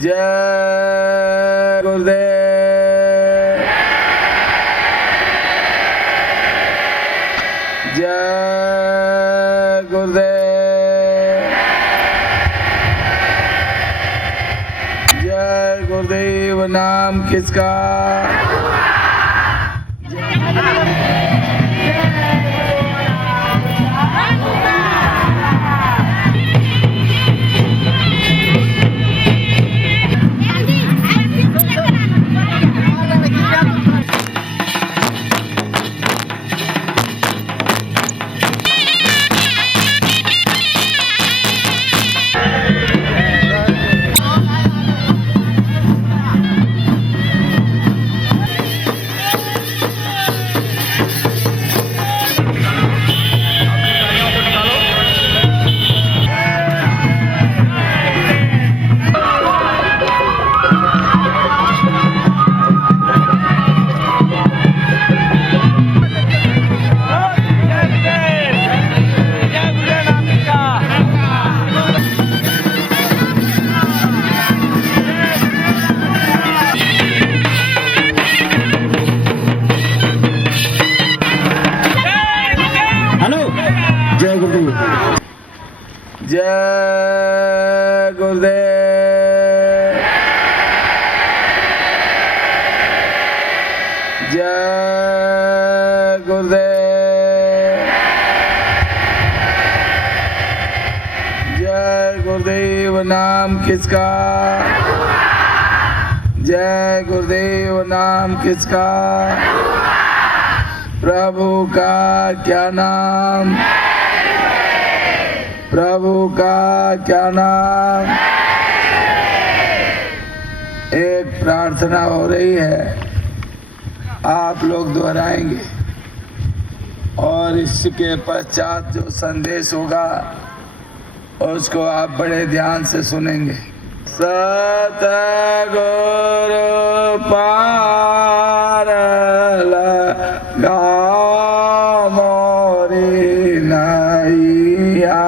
जय गुरुदेव। जय गुरुदेव। जय गुरुदेव। नाम किसका? जय गुरुदेव। जय गुरुदेव। जय गुरुदेव। जय गुरुदेव। नाम किसका? जय गुरुदेव। नाम किसका? प्रभु का क्या नाम? प्रभु का क्या नाम? एक प्रार्थना हो रही है, आप लोग दोहराएंगे और इसके पश्चात जो संदेश होगा उसको आप बड़े ध्यान से सुनेंगे। सतगुरु पार लगा मोरी नैया,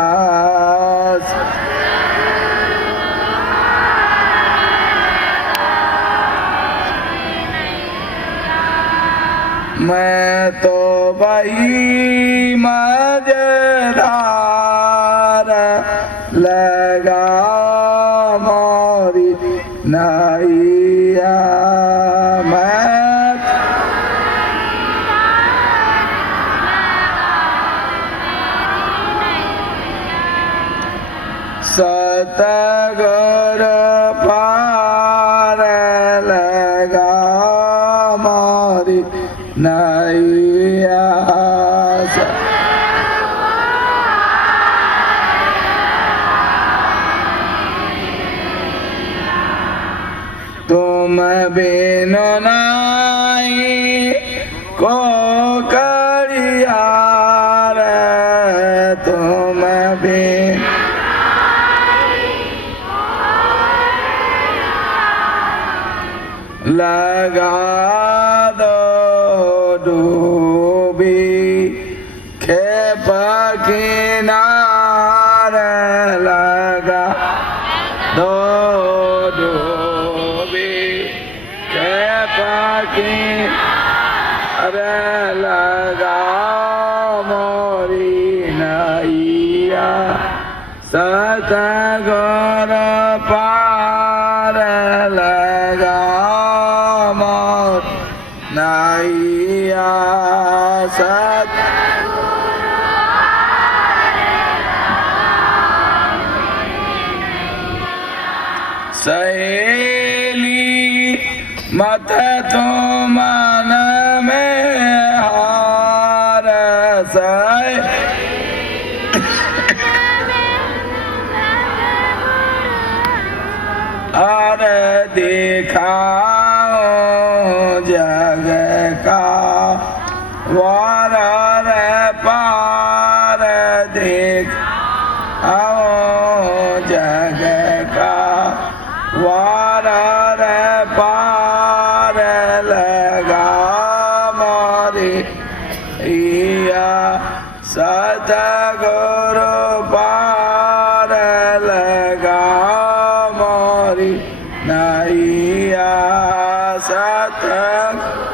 मैं तो वही मझधार लगा मोरी नैया, सतगुरु पार लगा मोरी नैया। तुम बिनु नाई को करियार, तुम बिनु लगा दो डूबी खेप किनार, लगा दो डूबी खेप किनार, लगा मोरी नैया, सतगुरु पार लगा नैया, सहेली मत तो मन में हार, और दिखाओ जग का वार पार, दिखाओ जग का वार पार, लगा मोरी नैया, सतगुरु पार लगा मोरी नैया सतगुरु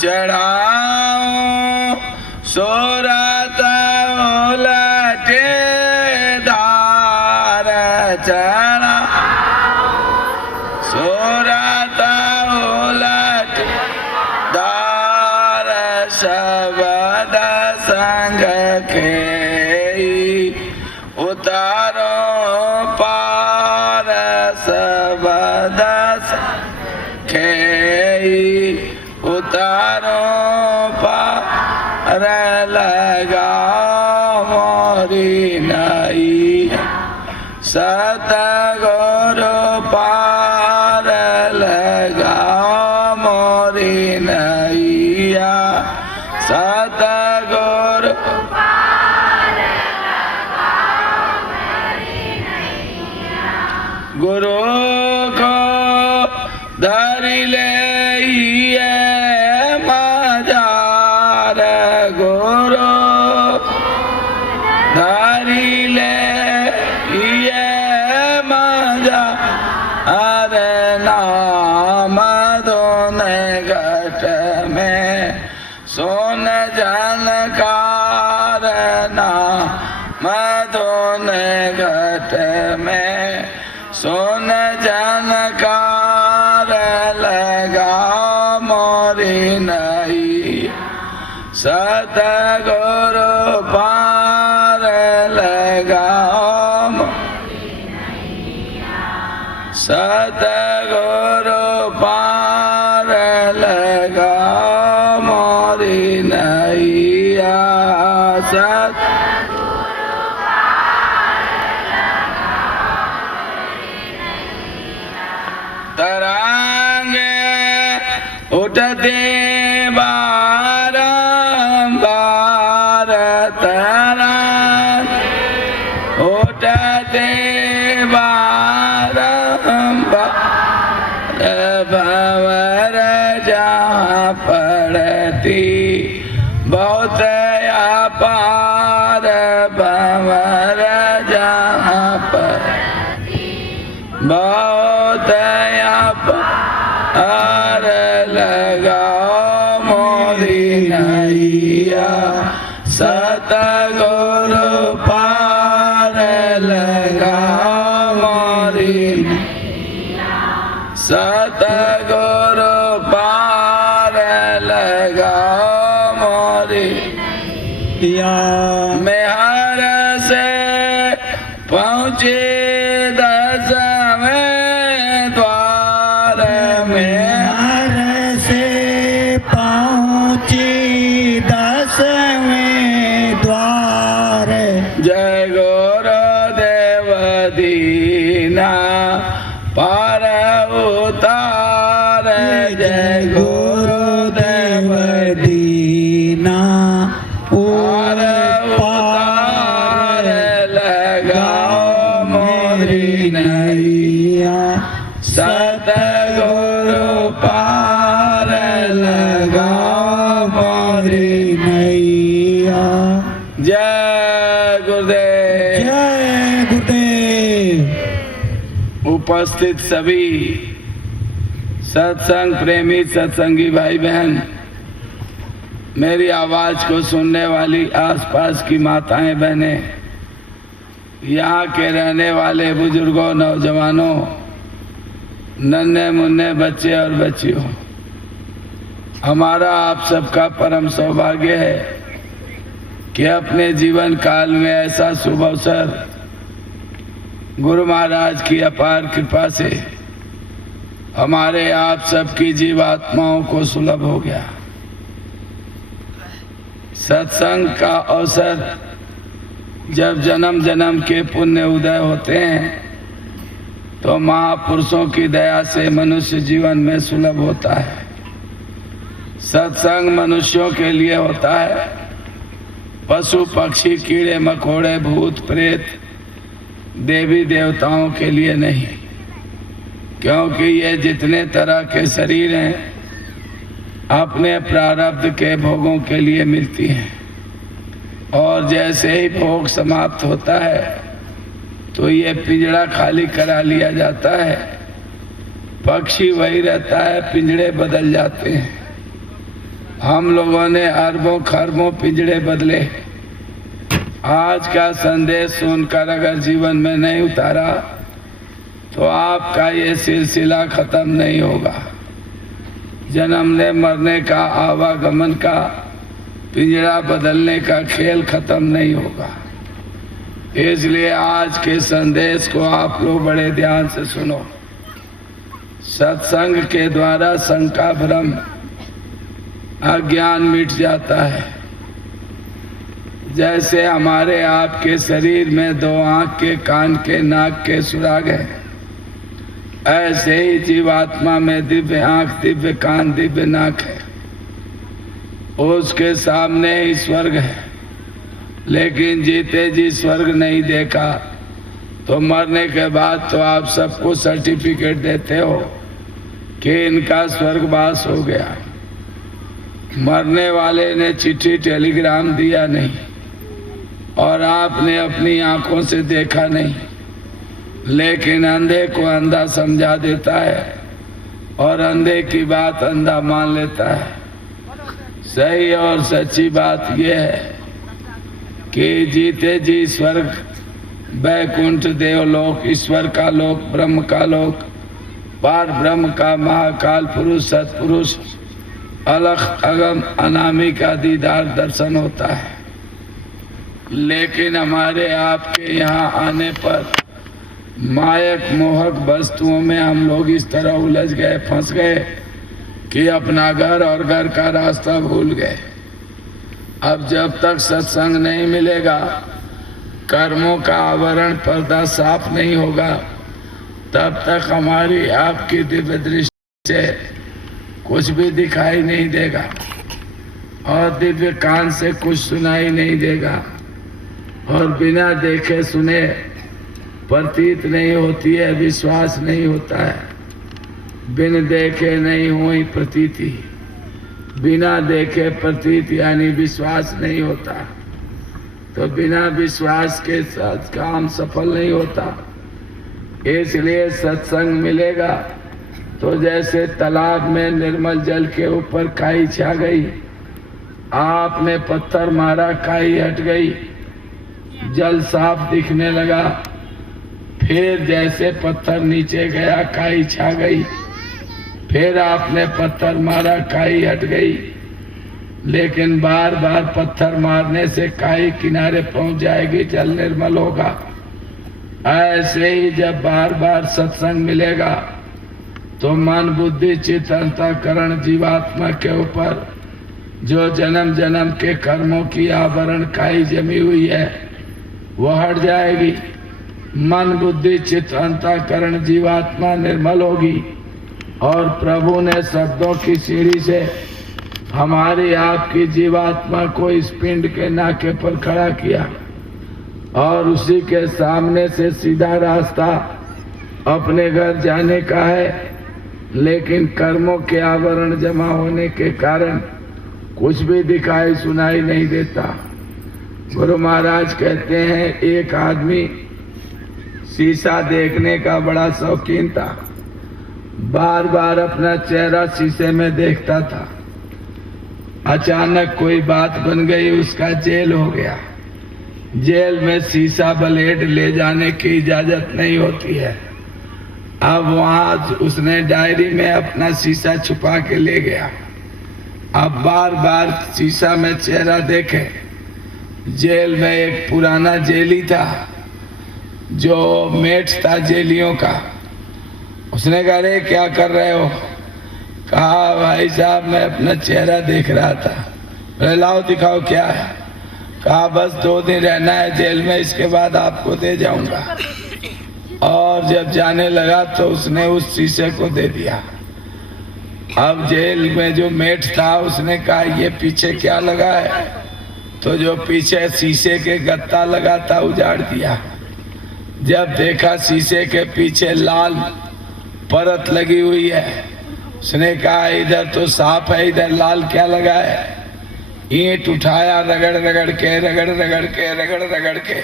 चढ़ाओ सोरत उलटे धार चढ़ा सोरत उलटे धार शब्द संग के उतारो पार शब्द के उतारो पार लगा मोरी नैया सतगुरु पार लगा मोरी नैया सतगुरु गुरु को धरि ले गुरु धरि ले ये मजा अरे नाम दोन घट में सोन जानकार नाम दोन घट में सोन जानकार लगा मोरी नैया सतगुरु पार लगा सतगुरु पार लगा मोरी नैया तरंगे उठते बारंबार तरंग उठते बारंबार भंवर जहाँ पड़ती बहुत अपार भंवर जहाँ पड़ती बहुत अपार लगा मोरी नैया सतगुरु पार लगा मोरी सतगुरु पार लगा मोरी मैं हर से पहुँचे दसवें द्वार में हर से पहुँची 10वें द्वार जय गुरुदेव दीना पार उतार जय गुरुदेव दीना पार उतार लगाओ मोरी नैया सतगुरु पार लगाओ मोरी नैया। जय गुरुदेव जय गुरुदेव। उपस्थित सभी सत्संग प्रेमी सत्संगी भाई बहन, मेरी आवाज को सुनने वाली आसपास की माताएं बहनें, यहाँ के रहने वाले बुजुर्गों नौजवानों, नन्हे मुन्ने बच्चे और बच्चियों, हमारा आप सबका परम सौभाग्य है कि अपने जीवन काल में ऐसा शुभ अवसर गुरु महाराज की अपार कृपा से हमारे आप सबकी जीवात्माओं को सुलभ हो गया। सत्संग का अवसर जब जन्म जन्म के पुण्य उदय होते हैं तो महापुरुषों की दया से मनुष्य जीवन में सुलभ होता है। सत्संग मनुष्यों के लिए होता है, पशु पक्षी कीड़े मकोड़े भूत प्रेत देवी देवताओं के लिए नहीं, क्योंकि ये जितने तरह के शरीर हैं अपने प्रारब्ध के भोगों के लिए मिलती हैं। और जैसे ही भोग समाप्त होता है तो ये पिंजड़ा खाली करा लिया जाता है। पक्षी वही रहता है, पिंजड़े बदल जाते हैं। हम लोगों ने अरबों खरबों पिंजड़े बदले। आज का संदेश सुनकर अगर जीवन में नहीं उतारा तो आपका ये सिलसिला खत्म नहीं होगा। जन्मने मरने का, आवागमन का, पिंजड़ा बदलने का खेल खत्म नहीं होगा। इसलिए आज के संदेश को आप लोग बड़े ध्यान से सुनो। सत्संग के द्वारा शंका भ्रम अज्ञान मिट जाता है। जैसे हमारे आपके शरीर में 2 आंख के, कान के, नाक के सुराग हैं, ऐसे ही जीवात्मा में दिव्य आंख, दिव्य कान, दिव्य नाक है। उसके सामने ही स्वर्ग है, लेकिन जीते जी स्वर्ग नहीं देखा तो मरने के बाद तो आप सबको सर्टिफिकेट देते हो कि इनका स्वर्गवास हो गया। मरने वाले ने चिट्ठी टेलीग्राम दिया नहीं और आपने अपनी आंखों से देखा नहीं, लेकिन अंधे को अंधा समझा देता है और अंधे की बात अंधा मान लेता है। सही और सच्ची बात यह है कि जीते जी स्वर्ग, वैकुंठ, देवलोक, ईश्वर का लोक, ब्रह्म का लोक, पार ब्रह्म का महाकाल पुरुष, सत्पुरुष, अलख अगम अनामी का दीदार दर्शन होता है। लेकिन हमारे आपके यहाँ आने पर मायक मोहक वस्तुओं में हम लोग इस तरह उलझ गए, फंस गए कि अपना घर और घर का रास्ता भूल गए। अब जब तक सत्संग नहीं मिलेगा, कर्मों का आवरण पर्दा साफ नहीं होगा, तब तक हमारी आपकी दिव्य दृष्टि से कुछ भी दिखाई नहीं देगा और दिव्य कान से कुछ सुनाई नहीं देगा और बिना देखे सुने प्रतीत नहीं होती है, विश्वास नहीं होता है। बिन देखे नहीं हुई प्रतीति, बिना देखे प्रतीत यानी विश्वास नहीं होता। तो बिना विश्वास के साथ काम सफल नहीं होता। इसलिए सत्संग मिलेगा तो जैसे तालाब में निर्मल जल के ऊपर काई छा गई, आपने पत्थर मारा, काई हट गई, जल साफ दिखने लगा। फिर जैसे पत्थर नीचे गया, काई छा गई, फिर आपने पत्थर मारा, काई हट गई। लेकिन बार बार पत्थर मारने से काई किनारे पहुंच जाएगी, जल निर्मल होगा। ऐसे ही जब बार बार सत्संग मिलेगा तो मन, बुद्धि, चित्त, अंतःकरण, जीवात्मा के ऊपर जो जन्म जन्म के कर्मों की आवरण काई जमी हुई है वो हट जाएगी। मन, बुद्धि, चित्त, अंतःकरण, जीवात्मा निर्मल होगी और प्रभु ने शब्दों की सीढ़ी से हमारी आपकी जीवात्मा को इस पिंड के नाके पर खड़ा किया और उसी के सामने से सीधा रास्ता अपने घर जाने का है। लेकिन कर्मों के आवरण जमा होने के कारण कुछ भी दिखाई सुनाई नहीं देता। गुरु महाराज कहते हैं, एक आदमी शीशा देखने का बड़ा शौकीन था, बार बार अपना चेहरा शीशे में देखता था। अचानक कोई बात बन गई, उसका जेल हो गया। जेल में शीशा ब्लेड ले जाने की इजाजत नहीं होती है। अब वहां उसने डायरी में अपना शीशा छुपा के ले गया। अब बार बार शीशा में चेहरा देखे। जेल में एक पुराना जेली था जो मेट था जेलियों का। उसने कहा, अरे क्या कर रहे हो? कहा, भाई साहब मैं अपना चेहरा देख रहा था। अरे लाओ दिखाओ क्या है। कहा, बस 2 दिन रहना है जेल में, इसके बाद आपको दे जाऊंगा। और जब जाने लगा तो उसने उस शीशे को दे दिया। अब जेल में जो मेट था उसने कहा, ये पीछे क्या लगा है? तो जो पीछे शीशे के गत्ता लगा था उजाड़ दिया। जब देखा शीशे के पीछे लाल परत लगी हुई है, उसने कहा इधर तो साफ है, इधर लाल क्या लगा है? ईंट उठाया, रगड़ रगड़ के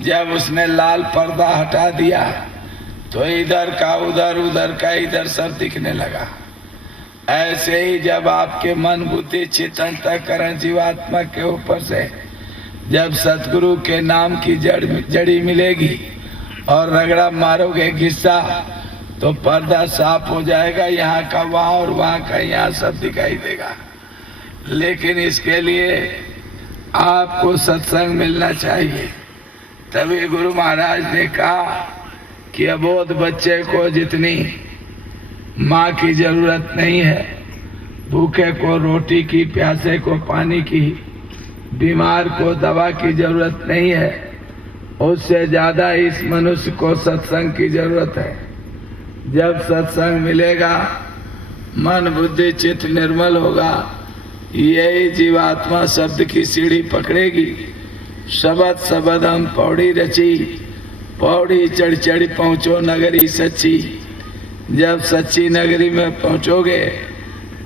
जब उसने लाल पर्दा हटा दिया तो इधर का उधर, उधर का इधर सब दिखने लगा। ऐसे ही जब आपके मन बुद्धि चित्त अंतःकरण जीवात्मा के ऊपर से जब सतगुरु के नाम की जड़ी मिलेगी और रगड़ा मारोगे घिस्सा तो पर्दा साफ हो जाएगा। यहाँ का वहाँ और वहाँ का यहाँ सब दिखाई देगा। लेकिन इसके लिए आपको सत्संग मिलना चाहिए। तभी गुरु महाराज ने कहा कि अबोध बच्चे को जितनी माँ की जरूरत नहीं है, भूखे को रोटी की, प्यासे को पानी की, बीमार को दवा की जरूरत नहीं है, उससे ज्यादा इस मनुष्य को सत्संग की जरूरत है। जब सत्संग मिलेगा, मन बुद्धि चित्त निर्मल होगा, यही जीवात्मा शब्द की सीढ़ी पकड़ेगी। शबद शबद हम पौड़ी रची, पौड़ी चढ़ चढ़ पहुँचो नगरी सच्ची। जब सच्ची नगरी में पहुँचोगे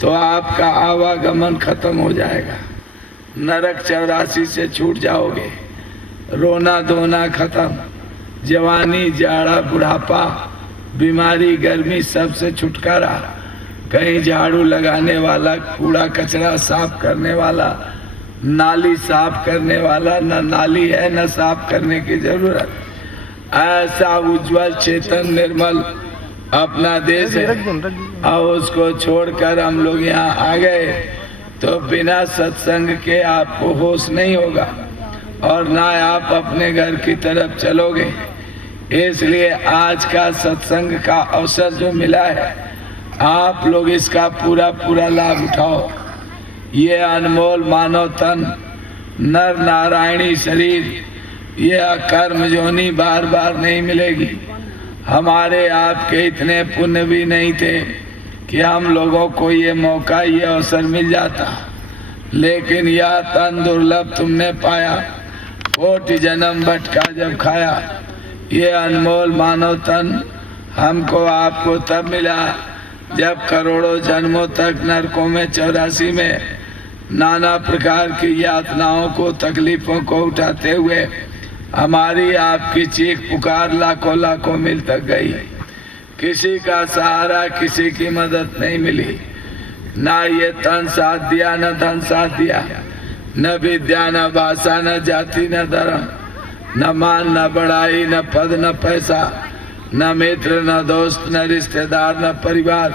तो आपका आवागमन खत्म हो जाएगा, नरक 84 से छूट जाओगे, रोना धोना खत्म, जवानी जाड़ा बुढ़ापा बीमारी गर्मी सबसे छुटकारा। कहीं झाड़ू लगाने वाला, कूड़ा कचरा साफ करने वाला, नाली साफ करने वाला, न नाली है न साफ करने की जरूरत। ऐसा उज्जवल चेतन निर्मल अपना देश है और उसको छोड़कर हम लोग यहाँ आ गए तो बिना सत्संग के आपको होश नहीं होगा और ना आप अपने घर की तरफ चलोगे। इसलिए आज का सत्संग का अवसर जो मिला है, आप लोग इसका पूरा पूरा लाभ उठाओ। ये अनमोल मानव तन, नर नारायणी शरीर, ये अकर्म जोनी बार बार नहीं मिलेगी। हमारे आपके इतने पुण्य भी नहीं थे कि हम लोगों को ये मौका, ये अवसर मिल जाता, लेकिन यह तन दुर्लभ तुमने पाया। कोटि जन्म भटका जब खाया, ये अनमोल मानव तन हमको आपको तब मिला जब करोड़ों जन्मों तक नरकों में 84 में नाना प्रकार की यातनाओं को, तकलीफों को उठाते हुए हमारी आपकी चीख पुकार लाखों लाखों मील तक गई। किसी का सहारा, किसी की मदद नहीं मिली। ना ये तन साथ दिया, न धन साथ दिया, न विद्या, न भाषा, न जाति, न धर्म, न मान, न बड़ाई, न पद, न पैसा, न मित्र, न दोस्त, न रिश्तेदार, न परिवार,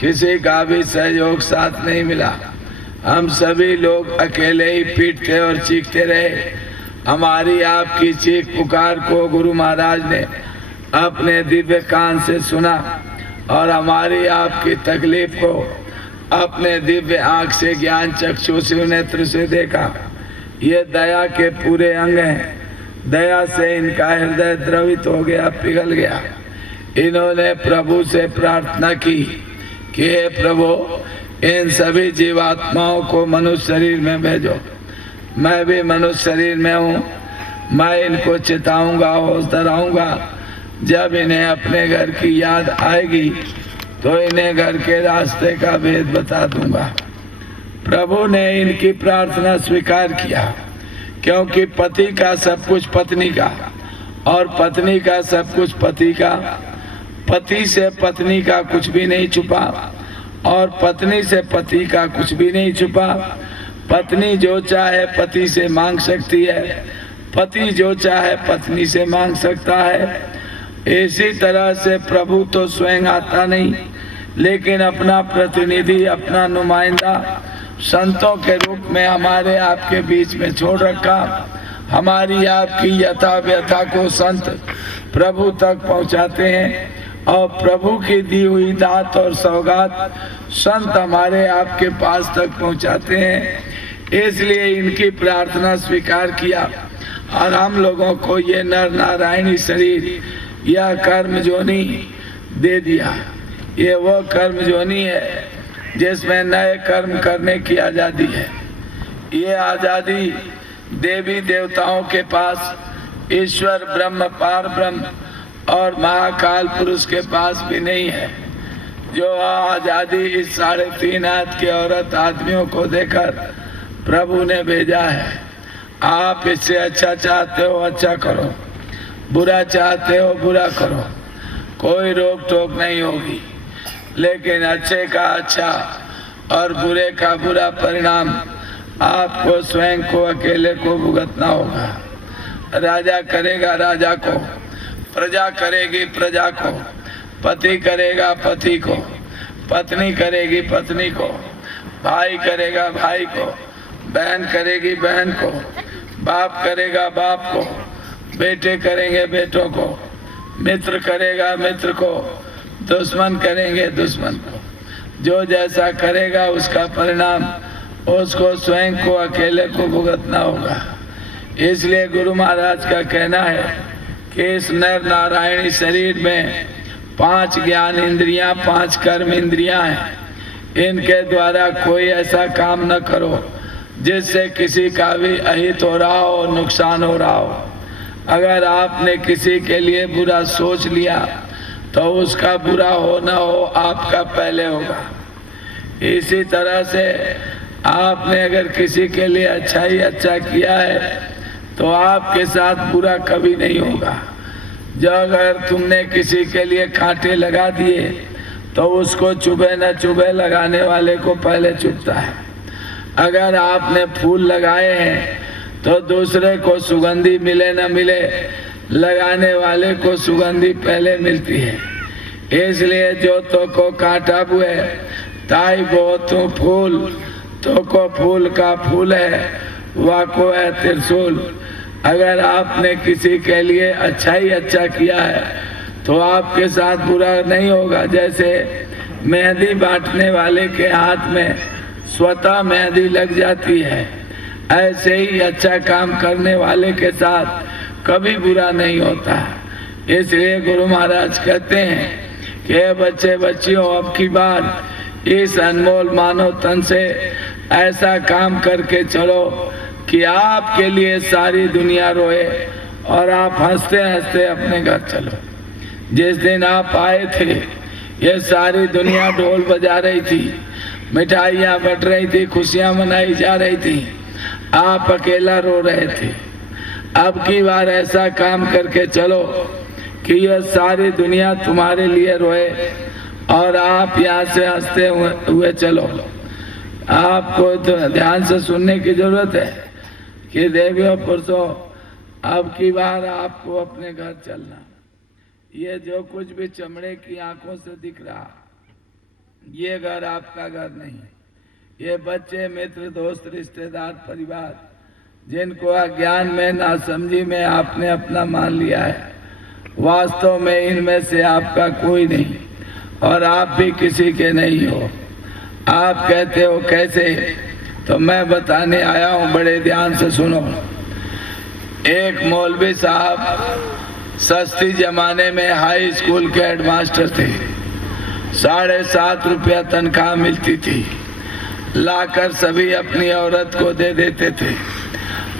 किसी का भी सहयोग साथ नहीं मिला। हम सभी लोग अकेले ही पीटते और चीखते रहे। हमारी आपकी चीख पुकार को गुरु महाराज ने अपने दिव्य कान से सुना और हमारी आपकी तकलीफ को अपने दिव्य आंख से, ज्ञान चक्षु से, नेत्र से देखा। ये दया के पूरे अंग हैं। दया से इनका हृदय द्रवित हो गया, पिघल गया। इन्होंने प्रभु से प्रार्थना की कि हे प्रभु, इन सभी जीवात्माओं को मनुष्य शरीर में भेजो। मैं भी मनुष्य शरीर में हूँ, मैं इनको चिताऊंगा, होश धराऊंगा। जब इन्हें अपने घर की याद आएगी तो इन्हें घर के रास्ते का भेद बता दूंगा। प्रभु ने इनकी प्रार्थना स्वीकार किया, क्योंकि पति का सब कुछ पत्नी का और पत्नी का सब कुछ पति का। पति से पत्नी का कुछ भी नहीं छुपा और पत्नी से पति का कुछ भी नहीं छुपा। पत्नी जो चाहे पति से मांग सकती है, पति जो चाहे पत्नी से मांग सकता है। इसी तरह से प्रभु तो स्वयं आता नहीं, लेकिन अपना प्रतिनिधि, अपना नुमाइंदा संतों के रूप में हमारे आपके बीच में छोड़ रखा। हमारी आपकी यथा व्यथा को संत प्रभु तक पहुंचाते हैं और प्रभु की दी हुई दात और सौगात संत हमारे आपके पास तक पहुंचाते हैं। इसलिए इनकी प्रार्थना स्वीकार किया और हम लोगों को ये नर नारायणी शरीर, यह कर्म जोनी दे दिया। ये वो कर्म जोनी है जिसमें नए कर्म करने की आज़ादी है। ये आज़ादी देवी देवताओं के पास, ईश्वर ब्रह्म पार ब्रह्म और महाकाल पुरुष के पास भी नहीं है। जो आज़ादी इस 3.5 हाथ के औरत आदमियों को देकर प्रभु ने भेजा है। आप इससे अच्छा चाहते हो अच्छा करो, बुरा चाहते हो बुरा करो, कोई रोक टोक नहीं होगी। लेकिन अच्छे का अच्छा और बुरे का बुरा परिणाम आपको स्वयं को अकेले को भुगतना होगा। राजा करेगा राजा को, प्रजा करेगी प्रजा को, पति करेगा पति को, पत्नी करेगी पत्नी को, भाई करेगा भाई को, बहन करेगी बहन को, बाप करेगा बाप को, बेटे करेंगे बेटों को, मित्र करेगा मित्र को, दुश्मन करेंगे दुश्मन को। जो जैसा करेगा उसका परिणाम उसको स्वयं को अकेले को भुगतना होगा। इसलिए गुरु महाराज का कहना है कि इस नर नारायणी शरीर में 5 ज्ञान इंद्रियां, 5 कर्म इंद्रियां हैं। इनके द्वारा कोई ऐसा काम न करो जिससे किसी का भी अहित हो रहा हो, नुकसान हो रहा हो। अगर आपने किसी के लिए बुरा सोच लिया तो उसका बुरा हो ना हो आपका पहले होगा। इसी तरह से आपने अगर किसी के लिए अच्छा ही अच्छा किया है तो आपके साथ बुरा कभी नहीं होगा। जब अगर तुमने किसी के लिए कांटे लगा दिए तो उसको चुभे न चुभे लगाने वाले को पहले चुभता है। अगर आपने फूल लगाए हैं तो दूसरे को सुगंधी मिले न मिले लगाने वाले को सुगंधी पहले मिलती है। इसलिए जो तो को कांटा बुए ताई बो तू फूल, तो को फूल का फूल है वाको है त्रिशूल। अगर आपने किसी के लिए अच्छा ही अच्छा किया है तो आपके साथ बुरा नहीं होगा। जैसे मेहंदी बांटने वाले के हाथ में स्वतः मेहंदी लग जाती है, ऐसे ही अच्छा काम करने वाले के साथ कभी बुरा नहीं होता। इसलिए गुरु महाराज कहते हैं कि बच्चे बच्चियों, अब की बार इस अनमोल मानव तन से ऐसा काम करके चलो कि आपके लिए सारी दुनिया रोए और आप हंसते हंसते अपने घर चलो। जिस दिन आप आए थे ये सारी दुनिया ढोल बजा रही थी, मिठाइयाँ बट रही थी, खुशियाँ मनाई जा रही थी, आप अकेला रो रहे थे। अब की बार ऐसा काम करके चलो कि यह सारी दुनिया तुम्हारे लिए रोए और आप यहाँ से हंसते हुए चलो। आपको तो ध्यान से सुनने की जरूरत है कि देवियों पुरुषों, अब की बार आपको अपने घर चलना। ये जो कुछ भी चमड़े की आंखों से दिख रहा, ये घर आपका घर नहीं। ये बच्चे, मित्र, दोस्त, रिश्तेदार, परिवार जिनको अज्ञान में, नासमझी में आपने अपना मान लिया है, वास्तव में इनमें से आपका कोई नहीं और आप भी किसी के नहीं हो। आप कहते हो कैसे, तो मैं बताने आया हूँ, बड़े ध्यान से सुनो। एक मौलवी साहब सस्ती जमाने में हाई स्कूल के हेडमास्टर थे। 7.5 रुपया तनख्वाह मिलती थी, लाकर सभी अपनी औरत को दे देते थे।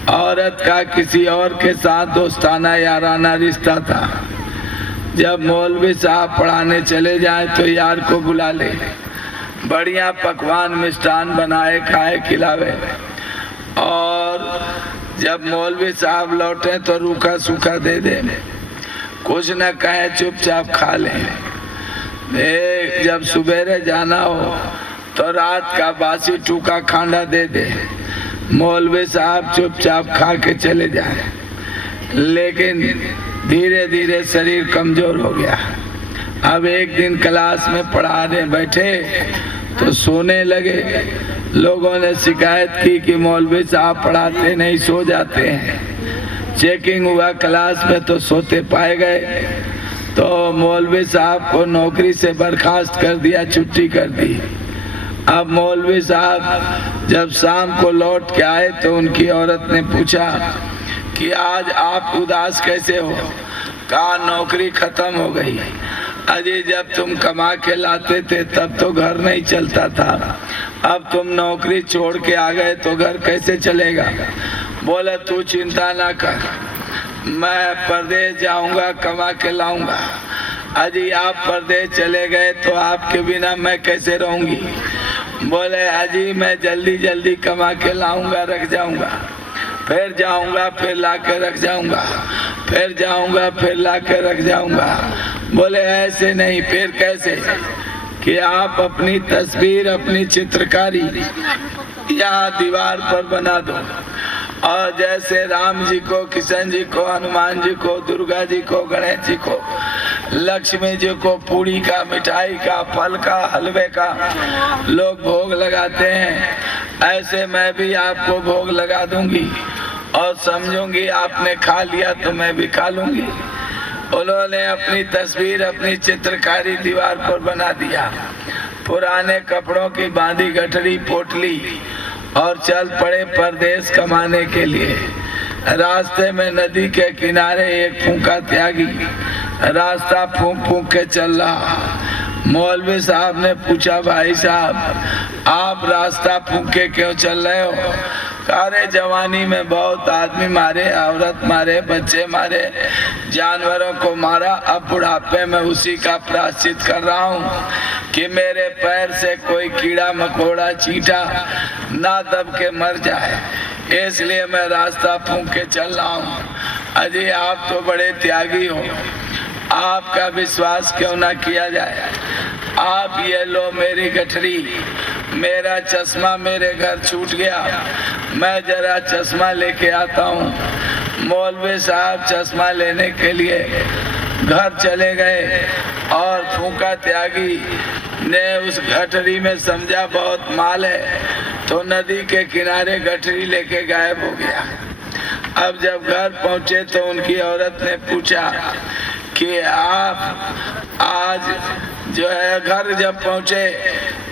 औरत का किसी और के साथ दोस्ताना याराना रिश्ता था। जब मौलवी साहब पढ़ाने चले जाए तो यार को बुला ले, बढ़िया पकवान मिष्ठान बनाए खाए खिलावे, और जब मौलवी साहब लौटे तो रूखा सूखा दे दे, कुछ न कहे चुपचाप खा लें। जब सुबेरे जाना हो तो रात का बासी टूका खांडा दे दे, मौलवी साहब चुपचाप खा के चले जाए। लेकिन धीरे धीरे शरीर कमजोर हो गया। अब एक दिन क्लास में पढ़ाने बैठे तो सोने लगे। लोगों ने शिकायत की कि मौलवी साहब पढ़ाते नहीं, सो जाते हैं। चेकिंग हुआ क्लास में तो सोते पाए गए, तो मौलवी साहब को नौकरी से बर्खास्त कर दिया, छुट्टी कर दी। अब मौलवी साहब जब शाम को लौट के आए तो उनकी औरत ने पूछा कि आज आप उदास कैसे हो? कहा नौकरी खत्म हो गई। अजी जब तुम कमा के लाते थे तब तो घर नहीं चलता था, अब तुम नौकरी छोड़ के आ गए तो घर कैसे चलेगा? बोला तू चिंता ना कर, मैं परदेश जाऊंगा, कमा के लाऊंगा। अजी आप परदेश चले गए तो आपके बिना मैं कैसे रहूंगी? बोले अजी मैं जल्दी जल्दी कमा के लाऊंगा, रख जाऊंगा, फिर जाऊंगा, फिर ला के रख जाऊंगा, फिर जाऊंगा, फिर ला के रख जाऊंगा। बोले ऐसे नहीं, फिर कैसे? कि आप अपनी तस्वीर, अपनी चित्रकारी यहाँ दीवार पर बना दो, और जैसे राम जी को, किशन जी को, हनुमान जी को, दुर्गा जी को, गणेश जी को, लक्ष्मी जी को पूड़ी का, मिठाई का, फल का, हलवे का लोग भोग लगाते हैं, ऐसे मैं भी आपको भोग लगा दूंगी और समझूंगी आपने खा लिया तो मैं भी खा लूंगी। उन्होंने अपनी तस्वीर, अपनी चित्रकारी दीवार पर बना दिया, पुराने कपड़ों की बांधी गठरी पोटली और चल पड़े परदेश कमाने के लिए। रास्ते में नदी के किनारे एक फूंका त्यागी रास्ता फूंक फूंक के चल रहा। मौलवी साहब ने पूछा, भाई साहब आप रास्ता फूंक के क्यों चल रहे हो? अरे जवानी में बहुत आदमी मारे, औरत मारे, बच्चे मारे, जानवरों को मारा, अब बुढ़ापे में उसी का प्रायश्चित कर रहा हूँ कि मेरे पैर से कोई कीड़ा मकोड़ा चींटा ना दब के मर जाए, इसलिए मैं रास्ता फूंक के चल रहा हूँ। अजी आप तो बड़े त्यागी हो, आपका विश्वास क्यों ना किया जाए? आप ये लो मेरी गठरी, मेरा चश्मा मेरे घर छूट गया, मैं जरा चश्मा लेके आता हूँ। मौलवी साहब चश्मा लेने के लिए घर चले गए और फूंका त्यागी ने उस गठरी में समझा बहुत माल है, तो नदी के किनारे गठरी लेके गायब हो गया। अब जब घर पहुंचे तो उनकी औरत ने पूछा कि आप आज जो है, घर जब पहुंचे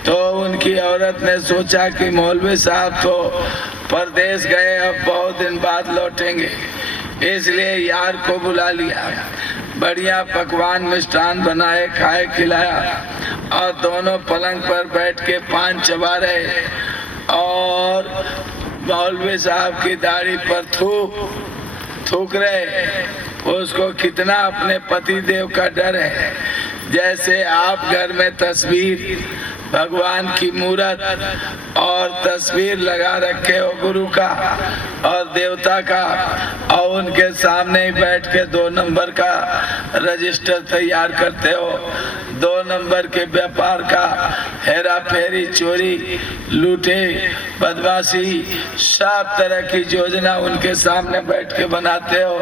तो उनकी औरत ने सोचा कि मौलवी साहब तो परदेश गए, अब बहुत दिन बाद लौटेंगे, इसलिए यार को बुला लिया, बढ़िया पकवान मिष्ठान बनाए, खाए, खिलाया और दोनों पलंग पर बैठ के पान चबा रहे और मौलवी साहब की दाढ़ी पर थूक रहे। उसको कितना अपने पति देव का डर है। जैसे आप घर में तस्वीर, भगवान की मूर्त और तस्वीर लगा रखे हो गुरु का और देवता का, और उनके सामने ही बैठ के 2 नंबर का रजिस्टर तैयार करते हो, 2 नंबर के व्यापार का हेरा फेरी, चोरी, लूटे, बदमाशी, सब तरह की योजना उनके सामने बैठ के बनाते हो,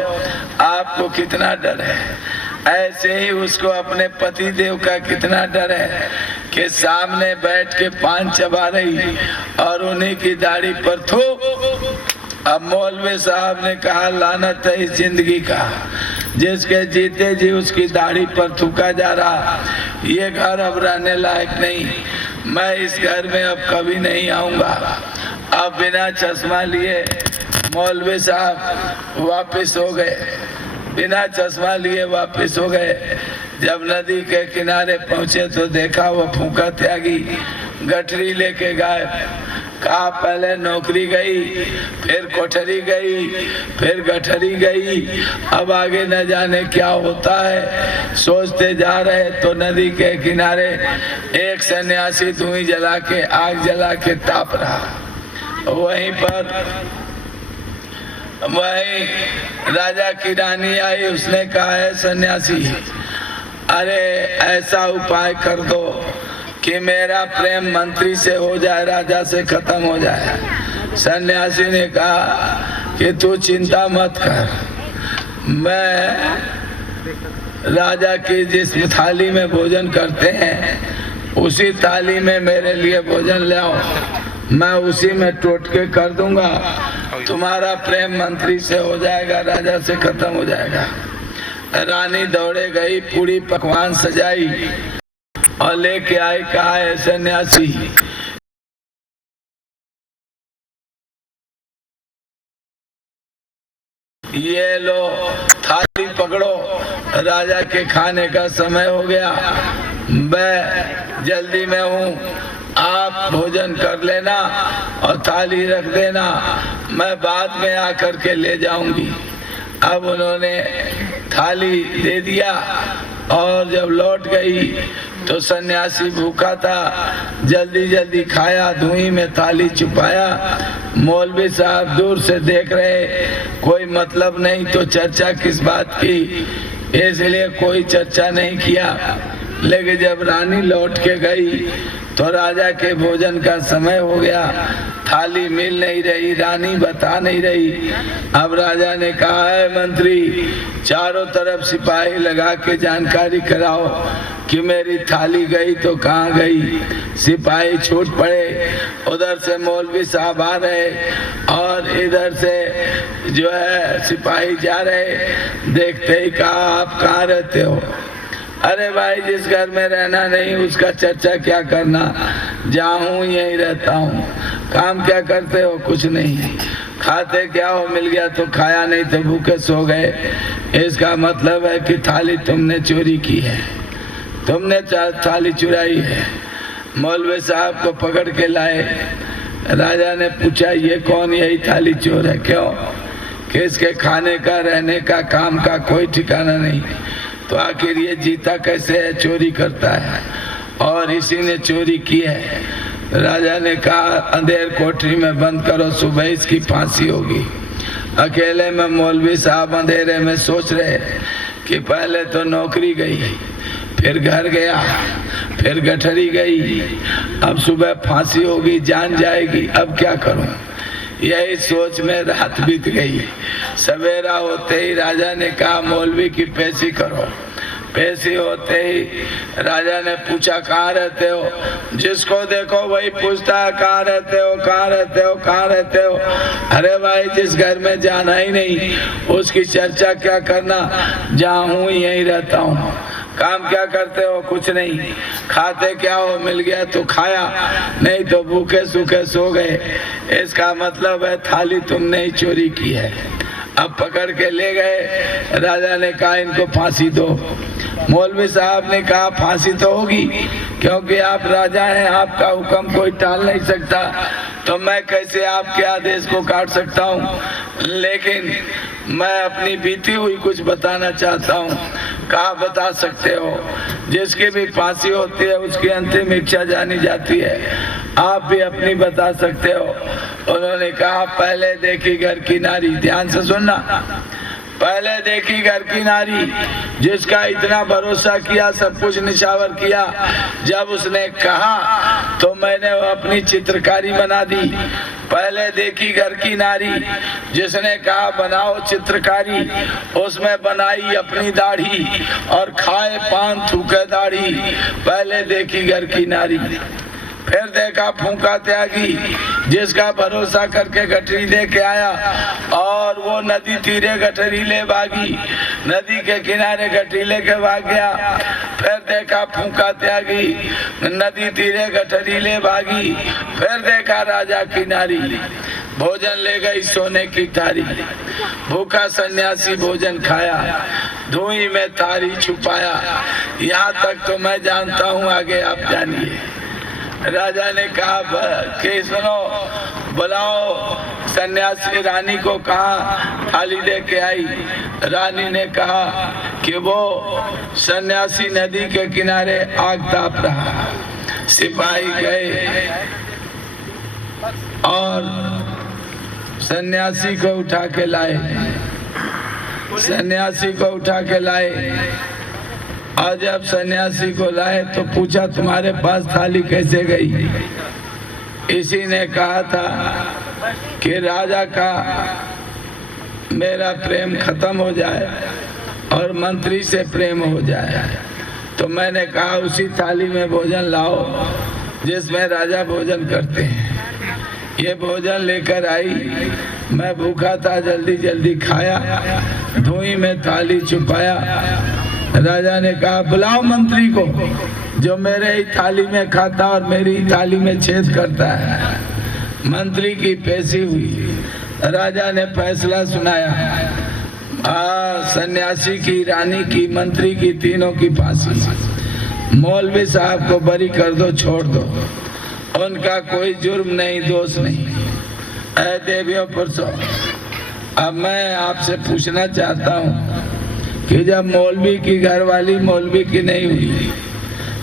आपको कितना डर है। ऐसे ही उसको अपने पति देव का कितना डर है कि सामने बैठ के पान चबा रही और उन्हीं की दाढ़ी पर थूक। अब मौलवी साहब ने कहा, लानत है इस जिंदगी का, जिसके जीते जी उसकी दाढ़ी पर थूका जा रहा, ये घर अब रहने लायक नहीं, मैं इस घर में अब कभी नहीं आऊंगा। अब बिना चश्मा लिए मौलवी साहब वापिस हो गए, बिना चश्मा लिए वापिस हो गए। जब नदी के किनारे पहुंचे तो देखा वो फूंका त्यागी गठरी लेके गायब। कहा पहले नौकरी गई, फिर कोठरी गई, फिर गठरी गई, अब आगे न जाने क्या होता है। सोचते जा रहे तो नदी के किनारे एक सन्यासी धुआं जला के, आग जला के ताप रहा। वहीं पर राजा की रानी आई, उसने कहा है सन्यासी, अरे ऐसा उपाय कर दो कि मेरा प्रेम मंत्री से हो जाए, राजा से खत्म हो जाए। सन्यासी ने कहा कि तू चिंता मत कर, मैं राजा की जिस थाली में भोजन करते हैं उसी थाली में मेरे लिए भोजन ले आओ, मैं उसी में टोटके कर दूंगा, तुम्हारा प्रेम मंत्री से हो जाएगा, राजा से खत्म हो जाएगा। रानी दौड़े गई, पूरी पकवान सजाई और लेके आई। कहा है सन्यासी, ये लो थाली पकड़ो, राजा के खाने का समय हो गया, मैं जल्दी में हूँ, आप भोजन कर लेना और थाली रख देना, मैं बाद में आकर के ले जाऊंगी। अब उन्होंने थाली दे दिया और जब लौट गई तो सन्यासी भूखा था, जल्दी जल्दी खाया, धुएं में थाली छुपाया। मौलवी साहब दूर से देख रहे, कोई मतलब नहीं तो चर्चा किस बात की, इसलिए कोई चर्चा नहीं किया। लेकिन जब रानी लौट के गई तो राजा के भोजन का समय हो गया, थाली मिल नहीं रही, रानी बता नहीं रही। अब राजा ने कहा है मंत्री, चारों तरफ सिपाही लगा के जानकारी कराओ कि मेरी थाली गई तो कहाँ गई। सिपाही छूट पड़े, उधर से मौलवी साहब आ रहे और इधर से जो है सिपाही जा रहे। देखते ही कहा, आप कहाँ रहते हो? अरे भाई, जिस घर में रहना नहीं उसका चर्चा क्या करना, जहाँ हूँ यहीं रहता हूँ। काम क्या करते हो? कुछ नहीं। खाते क्या हो? मिल गया तो खाया, नहीं तो भूखे सो गए। इसका मतलब है कि थाली तुमने चोरी की है, तुमने थाली चुराई है। मौलवी साहब को पकड़ के लाए। राजा ने पूछा, ये कौन? यही थाली चोर है। क्यों? कि इसके खाने का, रहने का, काम का कोई ठिकाना नहीं, तो आखिर ये जीता कैसे है? चोरी करता है और इसी ने चोरी की है। राजा ने कहा, अंधेर कोठरी में बंद करो, सुबह इसकी फांसी होगी। अकेले में मौलवी साहब अंधेरे में सोच रहे कि पहले तो नौकरी गई, फिर घर गया, फिर गठरी गई, अब सुबह फांसी होगी, जान जाएगी, अब क्या करूं? यही सोच में रात बीत गई। सवेरा होते ही राजा ने कहा, मौलवी की पेशी करो। पेशी होते ही राजा ने पूछा, कहाँ रहते हो? जिसको देखो वही पूछता है, कहाँ रहते हो, कहाँ रहते हो, कहाँ रहते हो? अरे भाई, जिस घर में जाना ही नहीं उसकी चर्चा क्या करना, जहाँ हूँ यहीं रहता हूँ। काम क्या करते हो? कुछ नहीं। खाते क्या हो? मिल गया तो खाया, नहीं तो भूखे सूखे सो गए। इसका मतलब है थाली तुमने ही चोरी की है। अब पकड़ के ले गए। राजा ने कहा, इनको फांसी दो। मौलवी साहब ने कहा, फांसी तो होगी क्योंकि आप राजा हैं, आपका हुक्म कोई टाल नहीं सकता, तो मैं कैसे आपके आदेश को काट सकता हूँ। लेकिन मैं अपनी बीती हुई कुछ बताना चाहता हूँ। कहा, बता सकते हो। जिसकी भी फांसी होती है उसकी अंतिम इच्छा जानी जाती है, आप भी अपनी बता सकते हो। उन्होंने कहा, पहले देखी घर की नारी, ध्यान से सुनना, पहले देखी घर की नारी जिसका इतना भरोसा किया, सब कुछ निछावर किया, जब उसने कहा तो मैंने अपनी चित्रकारी बना दी। पहले देखी घर की नारी जिसने कहा बनाओ चित्रकारी, उसमें बनाई अपनी दाढ़ी और खाए पान थूके दाढ़ी। पहले देखी घर की नारी। फिर देखा फूंका त्यागी जिसका भरोसा करके गठरी दे के आया और वो नदी तीरे गठरी ले भागी, नदी के किनारे गठरी लेके भाग गया। फिर देखा फूंका त्यागी नदी तीरे गठरी ले भागी। फिर देखा राजा की नारी भोजन ले गई सोने की थारी। भूखा सन्यासी भोजन खाया, धुएं में थारी छुपाया। यहाँ तक तो मैं जानता हूँ, आगे आप जानिए। राजा ने कहा कि सुनो, बुलाओ सन्यासी। रानी को कहा, थाली दे के आई। रानी ने कहा कि वो सन्यासी नदी के किनारे आग ताप रहा। सिपाही गए और सन्यासी को उठा के लाए। सन्यासी को उठा के लाए और जब सन्यासी को लाए तो पूछा, तुम्हारे पास थाली कैसे गई? इसी ने कहा था कि राजा का मेरा प्रेम खत्म हो जाए और मंत्री से प्रेम हो जाए। तो मैंने कहा, उसी थाली में भोजन लाओ जिसमें राजा भोजन करते हैं। ये भोजन लेकर आई। मैं भूखा था, जल्दी जल्दी खाया, धुएं में थाली छुपाया। राजा ने कहा, बुलाओ मंत्री को जो मेरे ही थाली में खाता और मेरी ही थाली में छेद करता है। मंत्री की पेशी हुई। राजा ने फैसला सुनाया, सन्यासी की, रानी की, मंत्री की, तीनों की फांसी। मौलवी साहब को बरी कर दो, छोड़ दो, उनका कोई जुर्म नहीं, दोष नहीं। ऐ देवियों पुरुषों, अब मैं आपसे पूछना चाहता हूँ कि जब मौलवी की घरवाली मौलवी की नहीं हुई,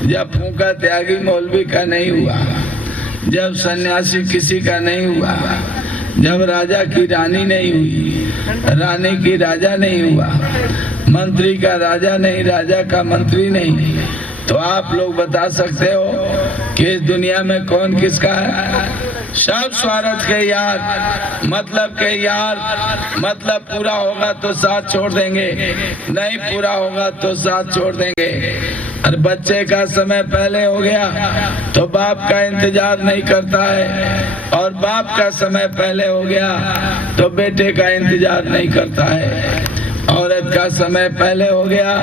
जब फूंका त्यागी मौलवी का नहीं हुआ, जब सन्यासी किसी का नहीं हुआ, जब राजा की रानी नहीं हुई, रानी की राजा नहीं हुआ, मंत्री का राजा नहीं, राजा का मंत्री नहीं, तो आप लोग बता सकते हो कि इस दुनिया में कौन किसका है? सब स्वार्थ के यार, मतलब के यार, मतलब पूरा होगा तो साथ छोड़ देंगे, नहीं पूरा होगा तो साथ छोड़ देंगे। और बच्चे का समय पहले हो गया तो बाप का इंतजार नहीं करता है, और बाप का समय पहले हो गया तो बेटे का इंतजार नहीं करता है। औरत का समय पहले हो गया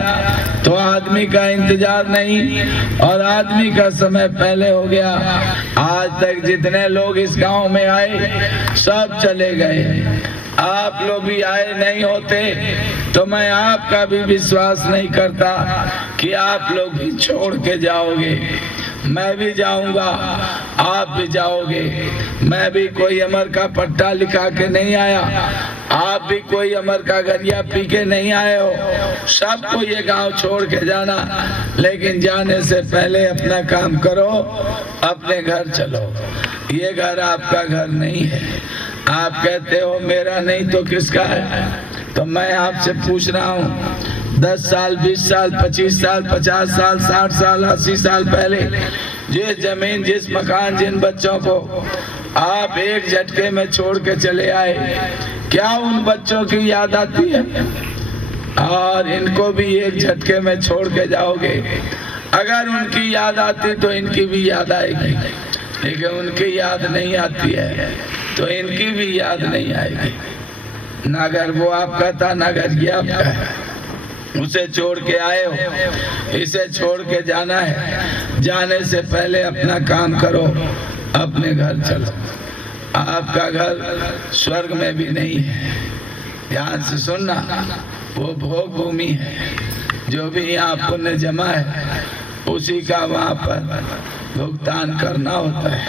तो आदमी का इंतजार नहीं, और आदमी का समय पहले हो गया। आज तक जितने लोग इस गांव में आए सब चले गए, आप लोग भी आए नहीं होते तो मैं आपका भी विश्वास नहीं करता कि आप लोग भी छोड़ के जाओगे। मैं भी जाऊंगा, आप भी जाओगे। मैं भी कोई अमर का पट्टा लिखा के नहीं आया, आप भी कोई अमर का गरिया पी के नहीं आए हो। सबको ये गांव छोड़ के जाना, लेकिन जाने से पहले अपना काम करो, अपने घर चलो। ये घर आपका घर नहीं है। आप कहते हो मेरा नहीं तो किसका है? तो मैं आपसे पूछ रहा हूँ, 10 साल, 20 साल, 25 साल, 50 साल, 60 साल, 80 साल पहले जिस जमीन, जिस मकान, जिन बच्चों को आप एक झटके में छोड़ के चले आए, क्या उन बच्चों की याद आती है? और इनको भी एक झटके में छोड़ के जाओगे। अगर उनकी याद आती तो इनकी भी याद आएगी, लेकिन उनकी याद नहीं आती है तो इनकी भी याद नहीं आएगी। ना घर वो आपका था, ना घर ये आपका है। उसे छोड़ के आए हो, इसे छोड़ के जाना है। जाने से पहले अपना काम करो, अपने घर चलो। आपका घर स्वर्ग में भी नहीं है। ध्यान से सुनना, वो भोग भूमि है। जो भी यहाँ पुण्य जमा है उसी का वहाँ पर भुगतान करना होता है।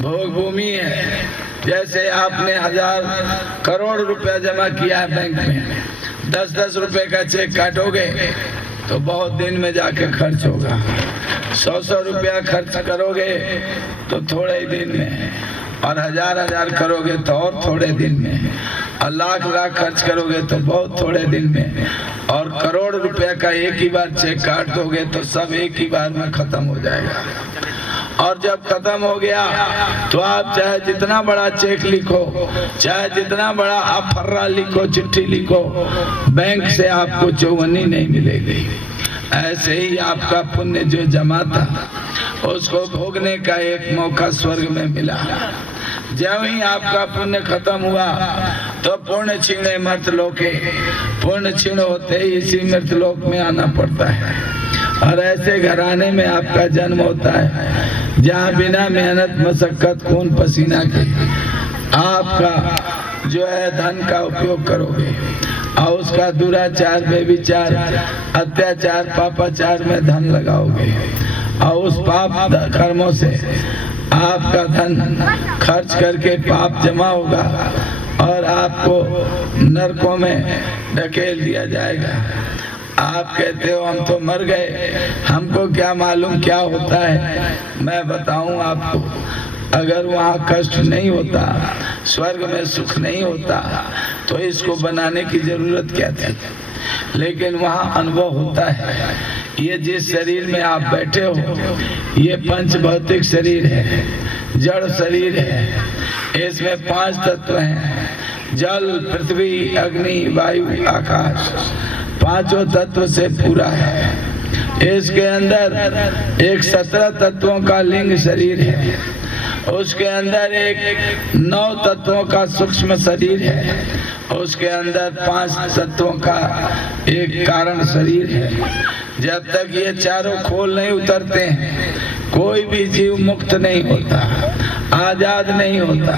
भोग भूमि है। जैसे आपने 1000 करोड़ रुपया जमा किया है बैंक में, 10-10 रुपए का चेक काटोगे तो बहुत दिन में जाके खर्च होगा। 100-100 रुपया खर्च करोगे तो थोड़े ही दिन में, और 1000-1000 करोगे तो और थोड़े दिन में, और लाख खर्च करोगे तो बहुत थोड़े दिन में, और करोड़ रुपया का एक ही बार चेक काट दोगे तो सब एक ही बार में खत्म हो जाएगा। और जब खत्म हो गया तो आप चाहे जितना बड़ा चेक लिखो, चाहे जितना बड़ा आप फर्रा लिखो, चिट्ठी लिखो, बैंक से आपको चौवन्नी नहीं मिलेगी। ऐसे ही आपका पुण्य जो जमा था उसको भोगने का एक मौका स्वर्ग में मिला। जब ही आपका पुण्य खत्म हुआ तो पुण्य छीणे मर्तलोके, पुण्य क्षीण होते ही इसी मृतलोक में आना पड़ता है। और ऐसे घराने में आपका जन्म होता है जहाँ बिना मेहनत, मशक्कत, खून पसीना के आपका जो है धन का उपयोग करोगे, और उसका दुराचार, बेविचार, अत्याचार, पापाचार में धन लगाओगे, और उस पाप कर्मों से आपका धन खर्च करके पाप जमा होगा और आपको नरकों में ढकेल दिया जाएगा। आप कहते हो हम तो मर गए, हमको क्या मालूम क्या होता है। मैं बताऊं आपको, अगर वहाँ कष्ट नहीं होता, स्वर्ग में सुख नहीं होता तो इसको बनाने की जरूरत क्या थी। लेकिन वहाँ अनुभव होता है। ये जिस शरीर में आप बैठे हो ये पंच भौतिक शरीर है, जड़ शरीर है। इसमें 5 तत्व हैं, जल, पृथ्वी, अग्नि, वायु, आकाश। 5 तत्व से पूरा है। इसके अंदर एक 17 तत्वों का लिंग शरीर है, उसके अंदर एक 9 तत्वों का सूक्ष्म शरीर है, उसके अंदर 5 तत्वों का एक कारण शरीर है। जब तक ये चारों खोल नहीं उतरते हैं कोई भी जीव मुक्त नहीं होता, आजाद नहीं होता,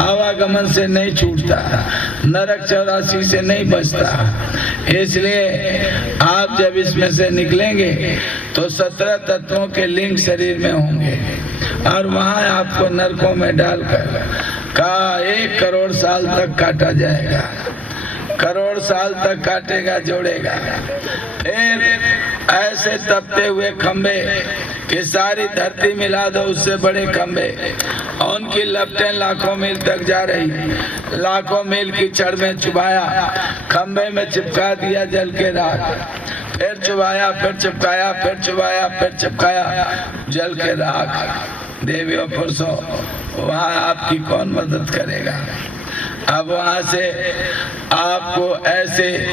आवागमन से नहीं छूटता, नरक 84 से नहीं बचता। इसलिए आप जब इसमें से निकलेंगे तो 17 तत्वों के लिंग शरीर में होंगे, और वहां आपको नरकों में डालकर का 1 करोड़ साल तक काटा जाएगा। करोड़ साल तक काटेगा, जोड़ेगा। फिर ऐसे तपते हुए खंबे कि सारी धरती मिला दो उससे बड़े खंबे, और उनकी लपटें लाखों मील तक जा रही। लाखों मील की छड़ में चुभाया, खंबे में चिपका दिया जल के राख, फिर चुभाया, फिर चिपकाया, फिर चुभाया, फिर चिपकाया, जल के राख। देवियों पुरुषों, वहां आपकी कौन मदद करेगा? अब वहां से आपको ऐसे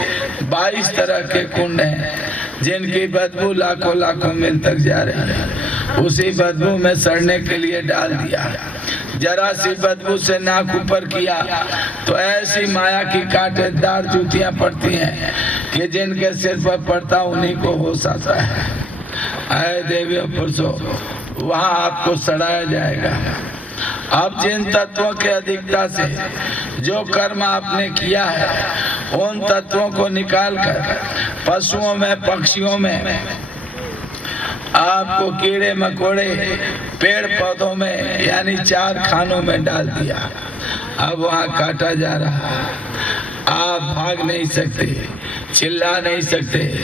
22 तरह के कुंड हैं जिनकी बदबू लाखों लाखों मील तक जा रही है। उसी बदबू में सड़ने के लिए डाल दिया। जरा सी बदबू से नाक ऊपर किया तो ऐसी माया की कांटेदार जूतियां पड़ती हैं कि जिनके सिर पर पड़ता उन्हीं को होश आता है। आए देवियों पुरुषों, वहां आपको सड़ाया जाएगा। अब जिन तत्वों के अधिकता से जो कर्म आपने किया है, उन तत्वों को निकालकर पशुओं में, पक्षियों में, आपको कीड़े मकोड़े, पेड़ पौधों में, यानी 4 खानों में डाल दिया। अब वहां काटा जा रहा है। आप भाग नहीं सकते, चिल्ला नहीं सकते,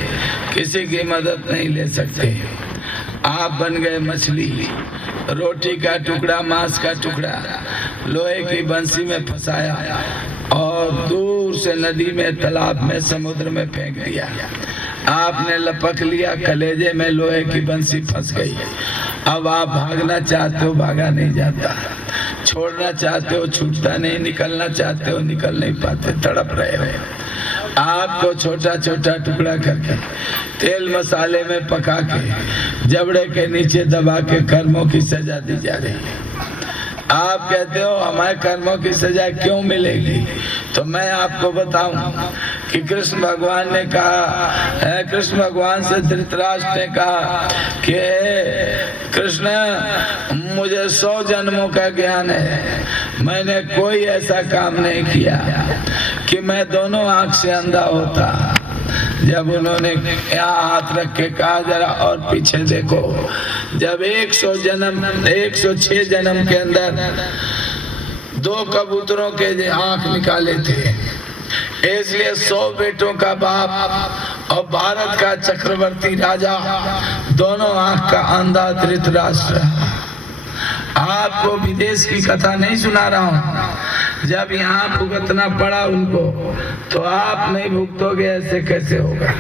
किसी की मदद नहीं ले सकते। आप बन गए मछली, रोटी का टुकड़ा, मांस का टुकड़ा, लोहे की बंसी में फंसाया और दूर से नदी में, तालाब में, समुद्र में फेंक दिया। आपने लपक लिया, कलेजे में लोहे की बंसी फंस गई। अब आप भागना चाहते हो, भागा नहीं जाता, छोड़ना चाहते हो, छूटता नहीं, निकलना चाहते हो, निकल नहीं पाते, तड़प रहे हो। आपको छोटा छोटा टुकड़ा करके तेल मसाले में पका के जबड़े के नीचे दबा के कर्मों की सजा दी जा रही है। आप कहते हो हमारे कर्मों की सजा क्यों मिलेगी? तो मैं आपको बताऊं कि कृष्ण भगवान ने कहा, कृष्ण भगवान से धृतराष्ट्र ने कहा कि कृष्ण, मुझे 100 जन्मों का ज्ञान है, मैंने कोई ऐसा काम नहीं किया कि मैं दोनों आंख से अंधा होता। जब उन्होंने यहाँ हाथ रख के कहा जरा और पीछे देखो, जब 106 जन्म के अंदर 2 कबूतरों के आंख निकाले थे, इसलिए 100 बेटों का बाप और भारत का चक्रवर्ती राजा दोनों आंख का अंधा धृतराष्ट्र। आपको विदेश की कथा नहीं सुना रहा हूँ। जब यहाँ भुगतना पड़ा उनको, तो आप नहीं भुगतोगे, ऐसे कैसे होगा?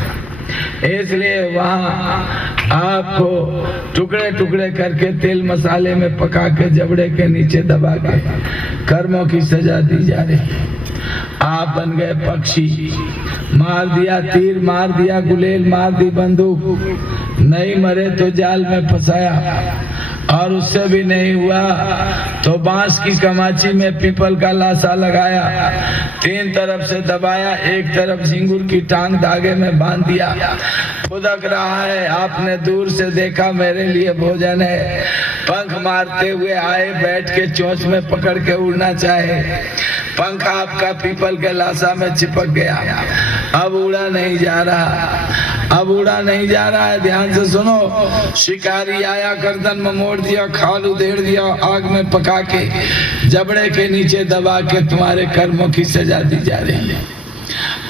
इसलिए वहाँ आपको टुकड़े टुकड़े करके तेल मसाले में पका के जबड़े के नीचे दबा के कर्मों की सजा दी जा रही। आप बन गए पक्षी, मार दिया तीर, मार दिया गुलेल, मार दी बंदूक, नहीं मरे तो जाल में फंसाया, और उससे भी नहीं हुआ तो बांस की कमाची में पीपल का लाशा लगाया, 3 तरफ से दबाया, एक तरफ झिंगुर की टांग धागे में बांध दिया। फुदक रहा है, आपने दूर से देखा मेरे लिए भोजन है, पंख मारते हुए आए, बैठ के चोंच में पकड़ के उड़ना चाहे, पंख आपका पीपल के लाशा में चिपक गया, अब उड़ा नहीं जा रहा, अब उड़ा नहीं जा रहा है। ध्यान से सुनो, शिकारी आया, गर्दन में मोड़ दिया, खाल उधेड़ दिया, आग में पका के जबड़े के नीचे दबा के तुम्हारे कर्मों की सजा दी जा रही है।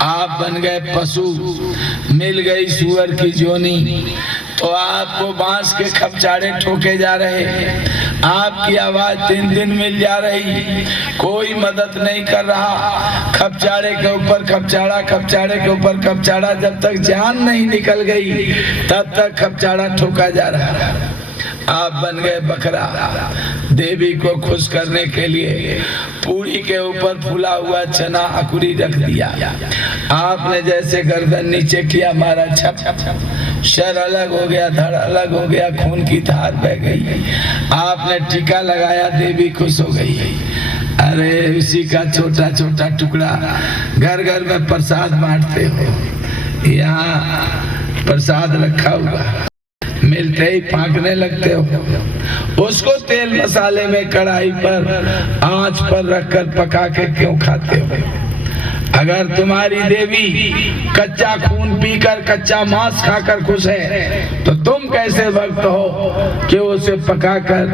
आप बन गए पशु, मिल गई सुअर की जोनी, तो आपको बांस के खपचाड़े ठोके जा रहे, आपकी आवाज 3 दिन मिल जा रही, कोई मदद नहीं कर रहा, खपचाड़े के ऊपर खपचाड़ा, खपचाड़े के ऊपर खपचाड़ा, जब तक जान नहीं निकल गई तब तक खपचाड़ा ठोका जा रहा। आप बन गए बकरा, देवी को खुश करने के लिए पूरी के ऊपर फूला हुआ चना अकुरी रख दिया, आपने जैसे गर्दन नीचे किया, मारा छप, शर अलग हो गया, धड़ अलग हो गया, खून की धार बह गई, आपने टीका लगाया, देवी खुश हो गई। अरे उसी का छोटा छोटा टुकड़ा घर घर में प्रसाद बांटते हो, यहाँ प्रसाद रखा हुआ, मिलते ही फांकने लगते हो, उसको तेल मसाले में कढ़ाई पर आंच पर रखकर पका के क्यों खाते हो? अगर तुम्हारी देवी कच्चा खून पीकर, कच्चा मांस खाकर खुश है, तो तुम कैसे भक्त हो कि उसे पकाकर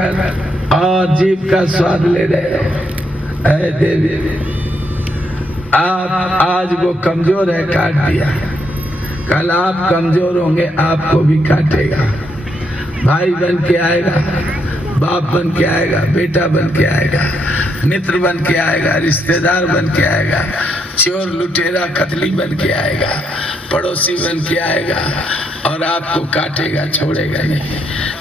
और जीभ का स्वाद ले रहे हो? ऐ देवी, आप आज वो कमजोर है, काट दिया, कल आप कमजोर होंगे, आपको भी काटेगा। भाई बन के आएगा, बाप बन के आएगा, बेटा बन के आएगा, मित्र बन के आएगा, रिश्तेदार बन के आएगा, चोर लुटेरा कतली बन के आएगा, पड़ोसी बन के आएगा और आपको काटेगा, छोड़ेगा नहीं।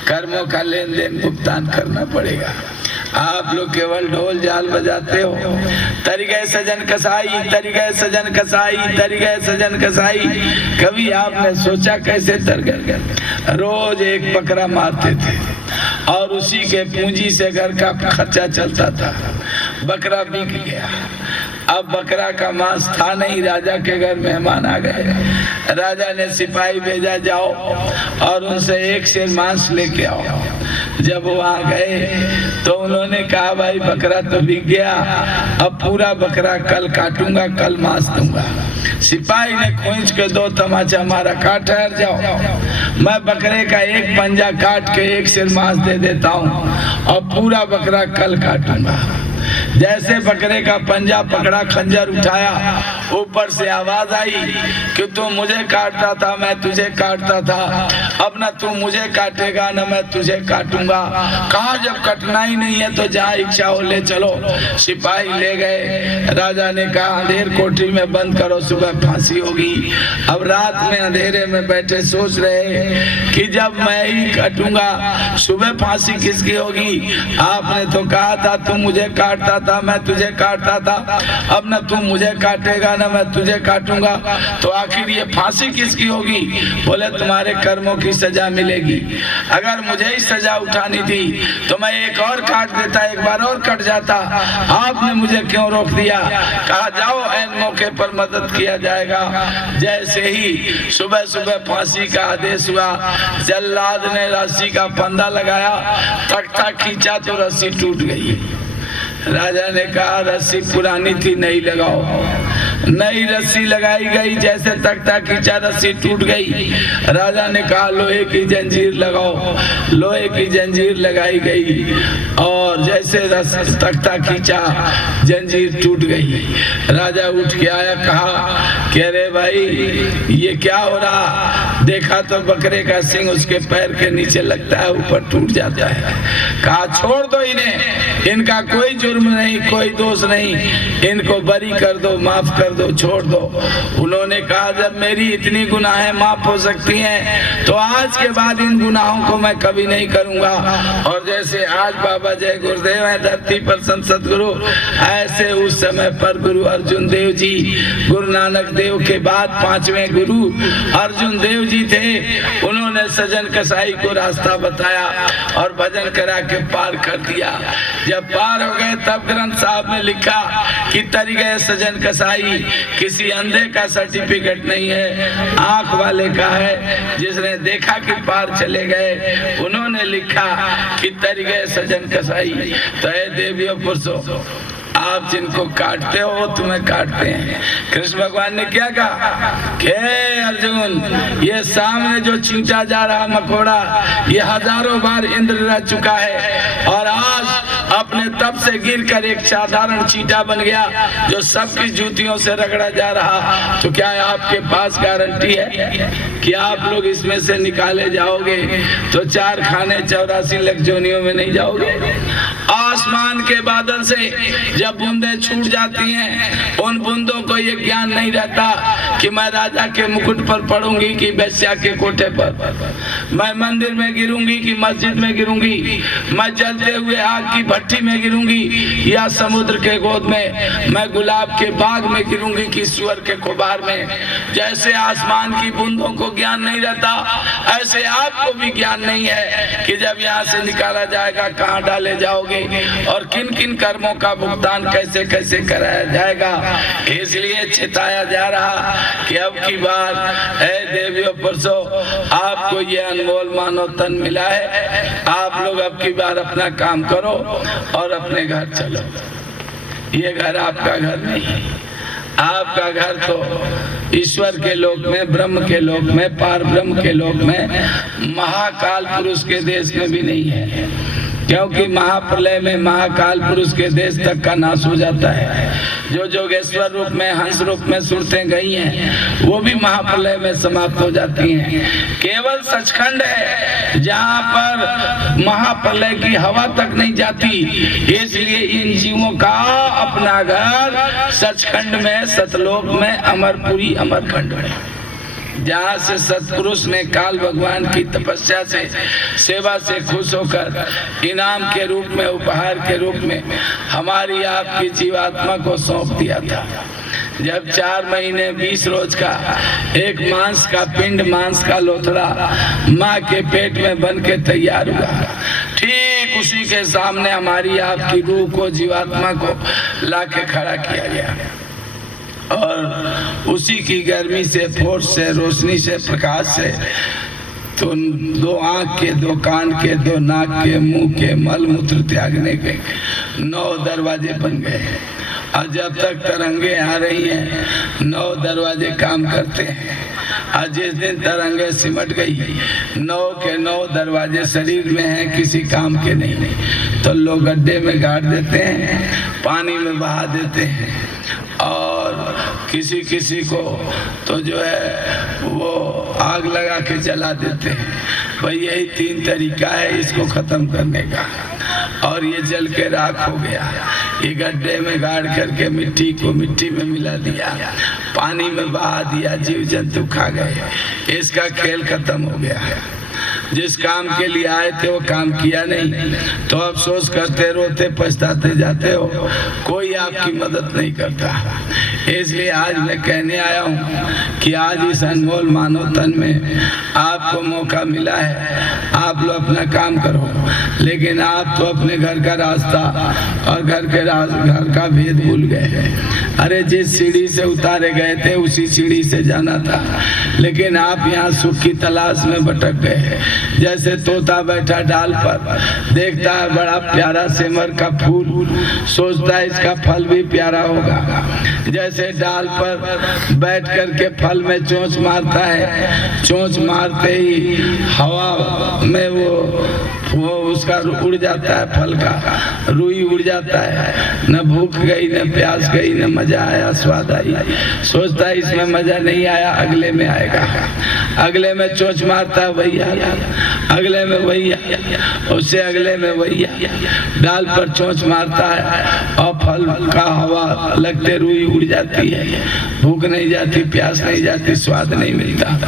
कर्मों का लेन देन भुगतान करना पड़ेगा। आप लोग केवल ढोल झाल बजाते हो, तर गए सजन कसाई, तर गए सजन कसाई, तर गए सजन कसाई। कभी आपने सोचा कैसे तर गए? रोज एक बकरा मारते थे और उसी के पूंजी से घर का खर्चा चलता था। बकरा बिक गया, अब बकरा का मांस था नहीं, राजा के घर मेहमान आ गए। राजा ने सिपाही भेजा, जाओ और उनसे एक शेर मांस लेके आओ। जब वहां गए तो उन्होंने कहा भाई बकरा तो बिक गया, अब पूरा बकरा कल काटूंगा, कल मांस दूंगा। सिपाही ने खींच के 2 तमाचा मारा, कहा ठहर जाओ, मैं बकरे का एक पंजा काट के एक शेर मांस दे देता हूँ और पूरा बकरा कल काटूंगा। जैसे बकरे का पंजा पकड़ा, खंजर उठाया, ऊपर से आवाज आई कि तू मुझे काटता था, मैं तुझे काटता था, अब न तू मुझे काटेगा न मैं तुझे काटूंगा। कहा जब कटना ही नहीं है तो जहाँ इच्छा हो ले चलो। सिपाही ले गए। राजा ने कहा अंधेर कोठरी में बंद करो, सुबह फांसी होगी। अब रात में अंधेरे में बैठे सोच रहे कि जब मैं ही काटूंगा सुबह फांसी किसकी होगी? आपने तो कहा था तू मुझे काटता था, मैं तुझे काटता था, अब न तू मुझे काटेगा न मैं तुझे काटूंगा, तो आखिर ये फांसी किसकी होगी? बोले तुम्हारे कर्मों की सजा मिलेगी। अगर मुझे ही सजा उठानी थी तो मैं एक और काट देता, एक बार और कट जाता, आपने मुझे क्यों रोक दिया? कहा जाओ ऐन मौके पर मदद किया जाएगा। जैसे ही सुबह सुबह फांसी का आदेश हुआ, जल्लाद ने रस्सी का फंदा लगाया, तख्ता खींचा तो रस्सी टूट गई। राजा ने कहा रस्सी पुरानी थी, नई लगाओ। नई रस्सी लगाई गई, जैसे तख्ता खींचा रस्सी टूट गई। राजा ने कहा लोहे की जंजीर लगाओ। लोहे की जंजीर लगाई गई और जैसे तख्ता खींचा जंजीर टूट गई। राजा उठ के आया, कहा कि अरे भाई ये क्या हो रहा? देखा तो बकरे का सिंग उसके पैर के नीचे लगता है, ऊपर टूट जाता है। कहा छोड़ दो इन्हें, इनका कोई जुर्म नहीं, कोई दोष नहीं, इनको बरी कर दो, माफ कर दो, छोड़ दो। उन्होंने कहा जब मेरी इतनी गुनाहें माफ हो सकती हैं तो आज के बाद इन गुनाहों को मैं कभी नहीं करूंगा। और जैसे आज बाबा जय गुरुदेव है धरती पर संसद गुरु, ऐसे उस समय पर गुरु अर्जुन देव जी, गुरु नानक देव के बाद 5वें गुरु अर्जुन देव जी थे। उन्होंने सजन कसाई को रास्ता बताया और भजन करा के पार कर दिया। जब पार हो गए तब ग्रंथ साहब ने लिखा कि तर गए सजन कसाई, किसी अंधे का सर्टिफिकेट नहीं है, आंख वाले का है। जिसने देखा कि पार चले गए उन्होंने लिखा कि तर गए सजन कसाई। तो हे देवियों पुरुषों, आप जिनको काटते हो वो तुम्हें काटते हैं। कृष्ण भगवान ने क्या कहा कि अर्जुन ये सामने जो चींटा जा रहा मकोड़ा ये हजारों बार इंद्र रह चुका है और आज अपने तप से गिरकर एक साधारण चींटा बन गया जो सबकी जूतियों से रगड़ा जा रहा। तो क्या आपके पास गारंटी है कि आप लोग इसमें से निकाले जाओगे तो 4 खाने 84 लाख जोनियों में नहीं जाओगे? आसमान के बादल से जब बूंदें छूट जाती हैं उन बूंदों को ये ज्ञान नहीं रहता कि मैं राजा के मुकुट पर पड़ूंगी कि बेश्या के कोठे पर, मैं मंदिर में गिरूंगी कि मस्जिद में गिरूंगी, मैं जलते हुए आग की भट्टी में गिरूंगी या समुद्र के गोद में, मैं गुलाब के बाग में गिरूंगी कि सुअर के खुबार में। जैसे आसमान की बूंदों को ज्ञान नहीं रहता ऐसे आपको भी ज्ञान नहीं है कि जब यहाँ से निकाला जाएगा कहाँ डाले जाओगे और किन किन कर्मों का भुगतान कैसे कैसे कराया जाएगा। इसलिए चिताया जा रहा कि अब की बार ऐ देवियों पुरुषों आपको ये अनमोल मानव तन मिला है, आप लोग अब की बार अपना काम करो और अपने घर चलो। ये घर आपका घर नहीं, आपका घर तो ईश्वर के लोक में, ब्रह्म के लोक में, पार ब्रह्म के लोक में, महाकाल पुरुष के देश में भी नहीं है। क्योंकि महाप्रलय में महाकाल पुरुष के देश तक का नाश हो जाता है। जो जोगेश्वर रूप में, हंस रूप में सुरतें गई हैं, वो भी महाप्रलय में समाप्त हो जाती हैं। केवल सचखंड है जहाँ पर महाप्रलय की हवा तक नहीं जाती। इसलिए इन जीवों का अपना घर सचखंड में, सतलोक में, अमरपुरी, अमरखंड में, जहाँ से सतपुरुष ने काल भगवान की तपस्या से, सेवा से खुश होकर इनाम के रूप में, उपहार के रूप में हमारी आपकी जीवात्मा को सौंप दिया था। जब 4 महीने 20 रोज का एक मांस का पिंड, मांस का लोथड़ा माँ के पेट में बन के तैयार हुआ, ठीक उसी के सामने हमारी आपकी रूह को, जीवात्मा को लाके खड़ा किया गया और उसी की गर्मी से, फोर्स से, रोशनी से, प्रकाश से तो 2 आँख के, 2 कान के, 2 नाक के, मुंह के मल मूत्र त्यागने के 9 दरवाजे बन गए। और जब तक तरंगे आ रही हैं 9 दरवाजे काम करते हैं। और जिस दिन तरंगे सिमट गई 9 के 9 दरवाजे शरीर में हैं, किसी काम के नहीं, तो लोग गड्ढे में गाड़ देते हैं, पानी में बहा देते हैं और किसी किसी को तो जो है वो आग लगा के जला देते हैं। भाई यही 3 तरीका है इसको खत्म करने का। और ये जल के राख हो गया। ये गड्ढे में गाड़ करके मिट्टी को मिट्टी में मिला दिया, पानी में बहा दिया, जीव जंतु खा गए। इसका खेल खत्म हो गया है। जिस काम के लिए आए थे वो काम किया नहीं तो अफसोस करते, रोते, पछताते जाते हो, कोई आपकी मदद नहीं करता। इसलिए आज मैं कहने आया हूँ कि आज इस अनमोल मानव तन में आपको मौका मिला है। आप लोग अपना काम करो, लेकिन आप तो अपने घर का रास्ता और घर का भेद भूल गए। अरे जिस सीढ़ी से उतारे गए थे उसी सीढ़ी से जाना था, लेकिन आप यहाँ सुख की तलाश में भटक गए। जैसे तोता बैठा डाल पर, देखता है बड़ा प्यारा सिमर का फूल, सोचता है इसका फल भी प्यारा होगा। जैसे डाल पर बैठ करके फल में चोंच मारता है, चोंच मारते ही हवा में वो उसका उड़ जाता है, फल का रुई उड़ जाता है। न भूख गई, न प्यास गई, न मजा आया, स्वाद आई। सोचता है इसमें मजा नहीं आया, अगले में आएगा। अगले में चोंच मारता है, वही आया, अगले में वही आया, उससे अगले में वही आया। डाल पर चोंच मारता है और फल का हवा लगते रुई उड़ जाती है। भूख नहीं जाती, प्यास नहीं जाती, स्वाद नहीं मिलता।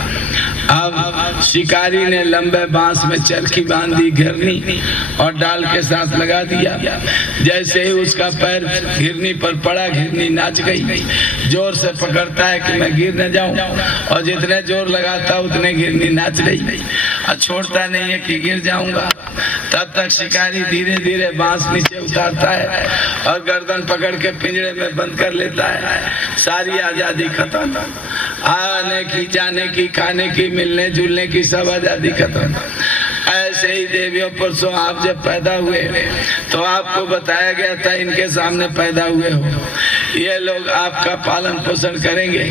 अब शिकारी ने लंबे बांस में चरखी बांध दी, घिरनी, और डाल के साथ लगा दिया। जैसे ही उसका पैर घिरनी पर पड़ा, घिरनी नाच गई। जोर से पकड़ता है कि मैं गिर न जाऊं, और जितने जोर लगाता उतने घिरनी नाच रही, और छोड़ता नहीं है कि गिर जाऊंगा। तब तक शिकारी धीरे धीरे बांस नीचे उतारता है और गर्दन पकड़ के पिंजरे में बंद कर लेता है। सारी आजादी खत्म, आने की, जाने की, खाने की, मिलने जुलने की, सब आजादी खत्म। ऐसे ही देवियों परसों आप जब पैदा हुए तो आपको बताया गया था इनके सामने पैदा हुए हो, ये लोग आपका पालन पोषण करेंगे,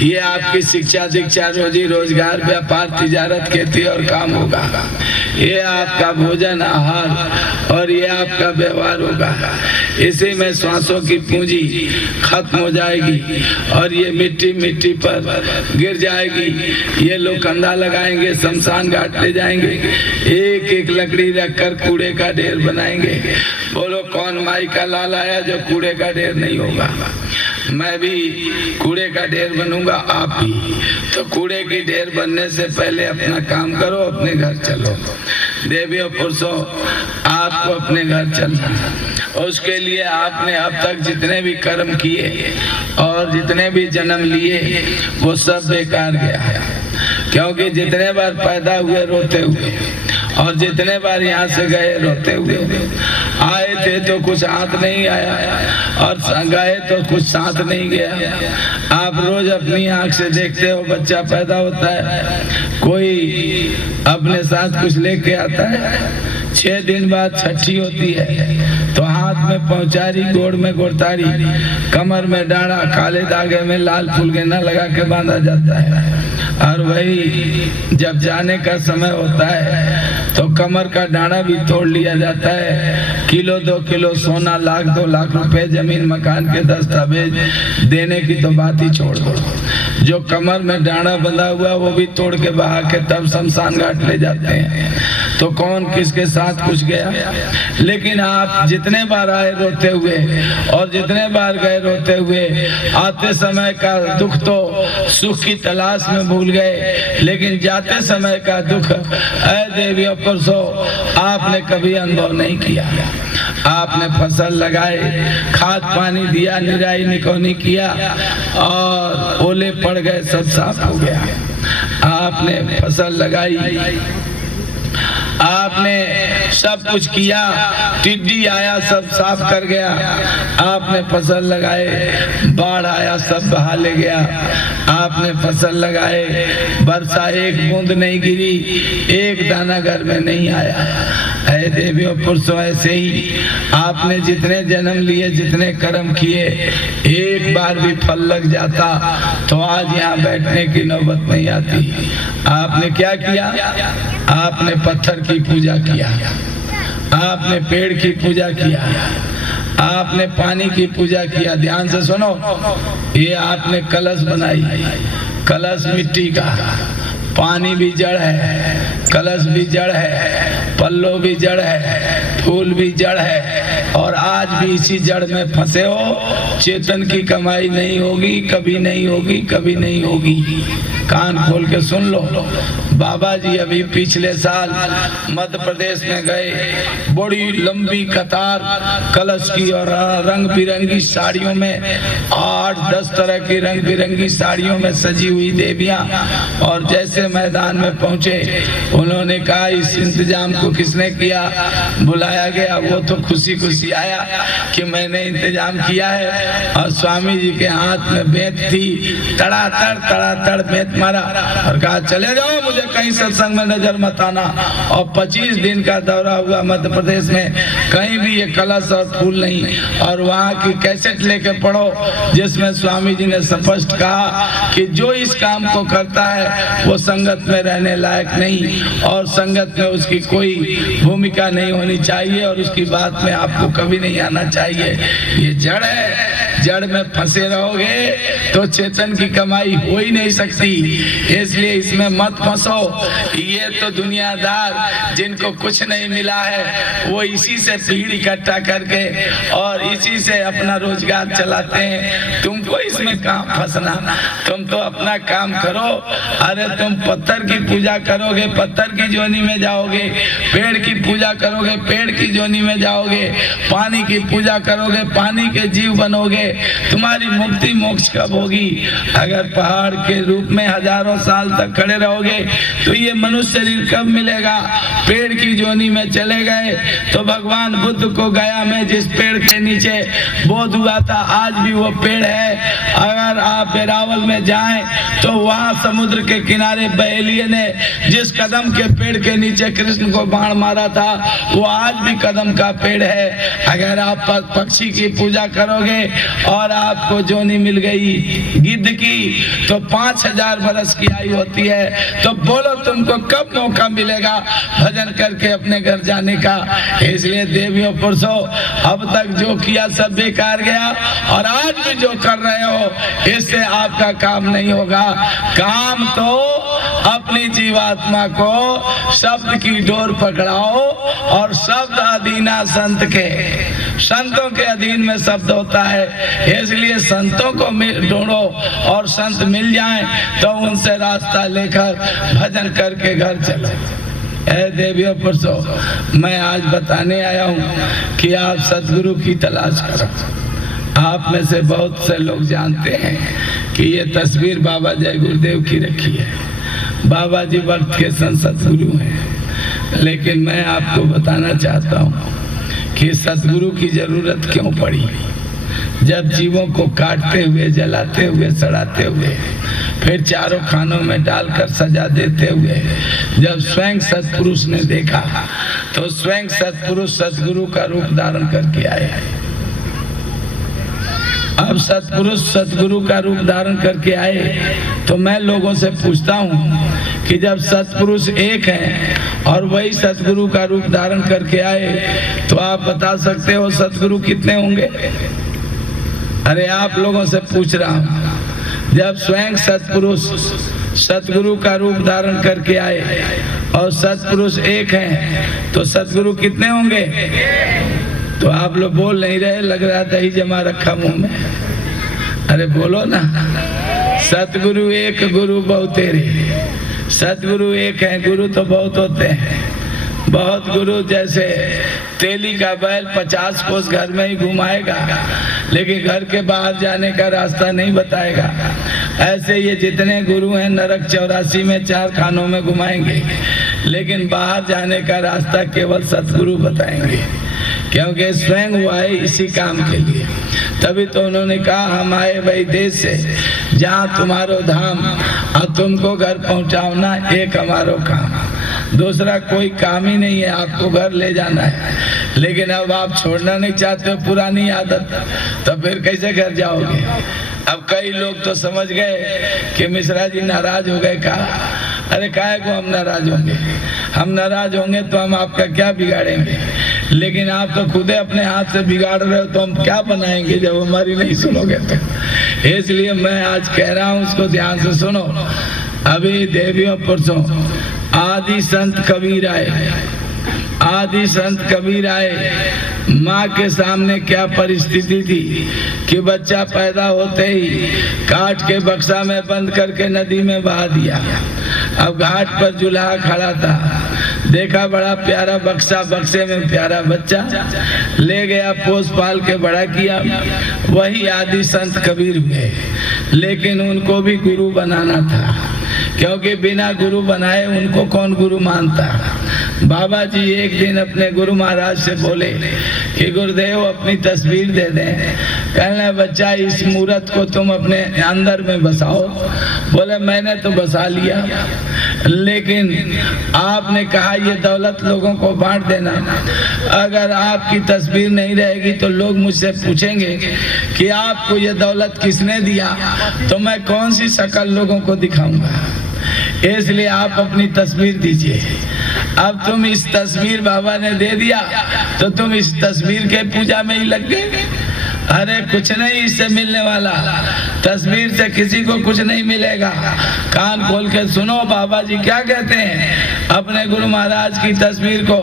ये आपकी शिक्षा दीक्षा, रोजी रोजगार, व्यापार, तिजारत, खेती और काम होगा, ये आपका भोजन आहार और ये आपका व्यवहार होगा। इसी में श्वासों की पूंजी खत्म हो जाएगी और ये मिट्टी मिट्टी पर गिर जाएगी। ये लोग कंधा लगाएंगे, शमशान घाट ले जाएंगे, एक एक लकड़ी रखकर कूड़े का ढेर बनाएंगे। बोलो कौन माई का लाल आया जो कूड़े का ढेर नहीं होगा। मैं भी कूड़े का ढेर बनूंगा, आप भी। तो कूड़े की ढेर बनने से पहले अपना काम करो, अपने घर चलो। देवियों पुरुषों, आपको अपने घर चलना, उसके लिए आपने अब तक जितने भी कर्म किए और जितने भी जन्म लिए वो सब बेकार गया है। क्योंकि जितने बार पैदा हुए रोते हुए और जितने बार यहाँ से गए रोते हुए, आए थे तो कुछ हाथ नहीं आया और गए तो कुछ साथ नहीं गया। आप रोज अपनी आंख से देखते हो बच्चा पैदा होता है, कोई अपने साथ कुछ लेके आता है, 6 दिन बाद छठी होती है तो हाथ में पौचारी, गोड़ में गोड़तारी, कमर में डांडा, काले धागे में लाल फुलगेना लगा के बांधा जाता है। और वही जब जाने का समय होता है तो कमर का डांडा भी तोड़ लिया जाता है। किलो 2 किलो सोना, लाख 2 लाख रुपए, जमीन मकान के दस्तावेज देने की तो बात ही छोड़ दो। जो कमर में डांडा बंधा हुआ वो भी तोड़ के बहा के तब शमशान घाट ले जाते हैं। तो कौन किसके साथ कुछ गया। लेकिन आप जितने बार आए रोते हुए और जितने बार गए रोते हुए, आते समय का दुख तो सुख की तलाश में भूल गए, लेकिन जाते समय का दुख ऐ देवियों परसों आपने कभी अनुभव नहीं किया। आपने फसल लगाए, खाद पानी दिया, निराई निकौनी किया और ओले पड़ गए, सब साफ हो गया। आपने फसल लगाई, आपने सब कुछ किया, टिड्डी आया सब साफ कर गया। आपने फसल लगाए, बाढ़ आया सब बहा ले गया। आपने फसल लगाए, वर्षा एक बूंद नहीं गिरी, एक दाना घर में नहीं आया। ऐ देवियों पुरुषों, ऐसे ही आपने जितने जन्म लिए, जितने कर्म किए, एक बार भी फल लग जाता तो आज यहाँ बैठने की नौबत नहीं आती। आपने क्या किया? आपने पत्थर की पूजा किया, आपने पेड़ की पूजा किया, आपने पानी की पूजा किया। ध्यान से सुनो, ये आपने कलश बनाई, कलश मिट्टी का, पानी भी जड़ है, कलश भी जड़ है, पल्लो भी जड़ है, फूल भी जड़ है, और आज भी इसी जड़ में फंसे हो। चेतन की कमाई नहीं होगी, कभी नहीं होगी, कभी नहीं होगी। कान खोल के सुन लो। बाबा जी अभी पिछले साल मध्य प्रदेश में गए, बड़ी लंबी कतार कलश की और रंग बिरंगी साड़ियों में, 8-10 तरह की रंग बिरंगी साड़ियों में सजी हुई देवियां, और जैसे मैदान में पहुंचे उन्होंने कहा इस इंतजाम को किसने किया? बुलाया गया, वो तो खुशी खुशी आया कि मैंने इंतजाम किया है। और स्वामी जी के हाथ में बेंत थी, तड़ातड़ बेंत मारा और कहा चले जाओ, मुझे कहीं सत्संग में नजर मत आना। और 25 दिन का दौरा हुआ मध्य प्रदेश में, कहीं भी ये कलश और फूल नहीं। और वहाँ की कैसेट लेके पढ़ो जिसमें स्वामी जी ने स्पष्ट कहा कि जो इस काम को करता है वो संगत में रहने लायक नहीं, और संगत में उसकी कोई भूमिका नहीं होनी चाहिए, और उसकी बात में आपको कभी नहीं आना चाहिए। ये जड़ है, जड़ में फंसे रहोगे तो चेतन की कमाई हो ही नहीं सकती, इसलिए इसमें मत फंसो। ये तो दुनियादार जिनको कुछ नहीं मिला है वो इसी से भीड़ इकट्ठा करके और इसी से अपना रोजगार चलाते हैं। तुमको इसमें कहाँ फंसना, तुम तो अपना काम करो। अरे तुम पत्थर की पूजा करोगे, पत्थर की जोनी में जाओगे, पेड़ की पूजा करोगे, पेड़ की जोनी में जाओगे, पानी की पूजा करोगे, पानी के जीव बनोगे। तुम्हारी मुक्ति मोक्ष कब होगी? अगर पहाड़ के रूप में हजारों साल तक खड़े रहोगे तो ये मनुष्य शरीर कब मिलेगा? पेड़ की जोनी में चले गए तो भगवान बुद्ध को गया में जिस पेड़ के नीचे बोध हुआ था आज भी वो पेड़ है। अगर आप वेरावल में जाएं तो वहां समुद्र के किनारे बहेलिये ने जिस कदम के पेड़ के नीचे कृष्ण को बाण मारा था वो आज भी कदम का पेड़ है। अगर आप पक्षी की पूजा करोगे और आपको जोनी मिल गई गिद्ध की तो 5000 बरस की आयु होती है, तो बोलो तुमको कब मौका मिलेगा भजन करके अपने घर जाने का? इसलिए देवियों पुरुषों, अब तक जो किया सब बेकार गया, और आज भी जो कर रहे हो इससे आपका काम नहीं होगा। काम तो अपनी जीवात्मा को शब्द की डोर पकड़ाओ, और शब्द अधीना संत के, संतों के अधीन में शब्द होता है, इसलिए संतों को ढूंढो और संत मिल जाएं तो उनसे रास्ता लेकर भजन करके घर चलो। ऐ देवियों पुरुषों, मैं आज बताने आया हूँ कि आप सतगुरु की तलाश करो। आप में से बहुत से लोग जानते हैं कि ये तस्वीर बाबा जय गुरुदेव की रखी है। बाबा जी वक्त के सतगुरु हैं, लेकिन मैं आपको बताना चाहता हूँ कि सतगुरु की जरूरत क्यों पड़ी। जब जीवों को काटते हुए, जलाते हुए, सड़ाते हुए, फिर चारों खानों में डालकर सजा देते हुए जब स्वयं सतपुरुष ने देखा तो स्वयं सतपुरुष सतगुरु का रूप धारण करके आए। अब सतपुरुष सतगुरु का रूप धारण करके आए तो मैं लोगों से पूछता हूँ कि जब सतपुरुष एक है और वही सतगुरु का रूप धारण करके आए तो आप बता सकते हो सतगुरु कितने होंगे? अरे आप लोगों से पूछ रहा हूँ, जब स्वयं सतपुरुष सतगुरु का रूप धारण करके आए और सतपुरुष एक हैं तो सतगुरु कितने होंगे? तो आप लोग बोल नहीं रहे, लग रहा दही जमा रखा मुंह में। अरे बोलो ना, सतगुरु एक गुरु बहुतेरे। सतगुरु एक है, गुरु तो बहुत होते हैं। बहुत गुरु जैसे तेली का बैल 50 कोस घर में ही घुमाएगा लेकिन घर के बाहर जाने का रास्ता नहीं बताएगा, ऐसे ये जितने गुरु हैं नरक 84 में 4 खानों में घुमाएंगे लेकिन बाहर जाने का रास्ता केवल सतगुरु बताएंगे, क्योंकि स्वयं वो आए इसी काम के लिए। तभी तो उन्होंने कहा हम आए वही देश से जहाँ तुम्हारो धाम और तुमको घर पहुँचाओना एक हमारो काम, दूसरा कोई काम ही नहीं है, आपको घर ले जाना है। लेकिन अब आप छोड़ना नहीं चाहते हो पुरानी आदत, तो फिर कैसे घर जाओगे? अब कई लोग तो समझ गए कि मिश्रा जी नाराज हो गए। कहा अरे काहे को हम नाराज होंगे? हम नाराज होंगे तो हम आपका क्या बिगाड़ेंगे? लेकिन आप तो खुद अपने हाथ से बिगाड़ रहे हो, तो हम क्या बनाएंगे जब हमारी नहीं सुनोगे तो। इसलिए मैं आज कह रहा हूँ, उसको ध्यान से सुनो। अभी देवियों पुरुषों आदि संत कबीर आए, आदि संत कबीर आए। माँ के सामने क्या परिस्थिति थी कि बच्चा पैदा होते ही काट के बक्सा में बंद करके नदी में बहा दिया। अब घाट पर जुल्हा खड़ा था, देखा बड़ा प्यारा बक्सा, बक्से में प्यारा बच्चा, ले गया पोस पाल के बड़ा किया। वही आदि संत कबीर हुए, लेकिन उनको भी गुरु बनाना था, क्योंकि बिना गुरु बनाए उनको कौन गुरु मानता। बाबा जी एक दिन अपने गुरु महाराज से बोले कि गुरुदेव अपनी तस्वीर दे दें। कहने बच्चा इस मूर्त को तुम अपने अंदर में बसाओ। बोले मैंने तो बसा लिया, लेकिन आपने कहा ये दौलत लोगों को बांट देना। अगर आपकी तस्वीर नहीं रहेगी तो लोग मुझसे पूछेंगे कि आपको ये दौलत किसने दिया, तो मैं कौन सी शक्ल लोगों को दिखाऊंगा। इसलिए आप अपनी तस्वीर दीजिए। अब तुम इस तस्वीर बाबा ने दे दिया तो तुम इस तस्वीर के पूजा में ही लग गए। अरे कुछ नहीं इससे मिलने वाला, तस्वीर से किसी को कुछ नहीं मिलेगा। कान खोल के सुनो बाबा जी क्या कहते हैं अपने गुरु महाराज की तस्वीर को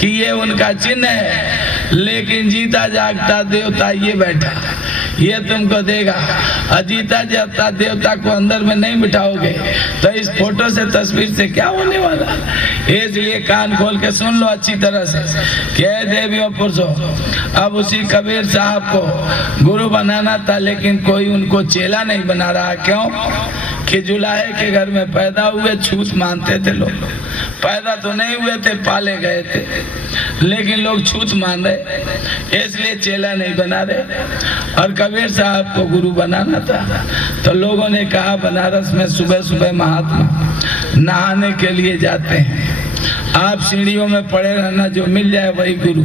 कि ये उनका चिन्ह है, लेकिन जीता जागता देवता ये बैठा, ये तुमको देगा। अजीता जागता देवता को अंदर में नहीं बिठाओगे तो इस फोटो से तस्वीर से क्या होने वाला। इसलिए कान खोल के सुन लो अच्छी तरह से। क्या देवियों पुरुषों, अब उसी कबीर साहब को गुरु बनाना था, लेकिन कोई उनको चेला नहीं बना रहा। क्यों? कि जुलाहे के घर में पैदा हुए, छूत मानते थे लोग। पैदा तो नहीं हुए थे, पाले गए थे, लेकिन लोग छूत मान रहे, इसलिए चेला नहीं बना रहे। और कबीर साहब को गुरु बनाना था, तो लोगों ने कहा बनारस में सुबह सुबह महात्मा नहाने के लिए जाते हैं, आप सीढ़ियों में पड़े रहना, जो मिल जाए वही गुरु,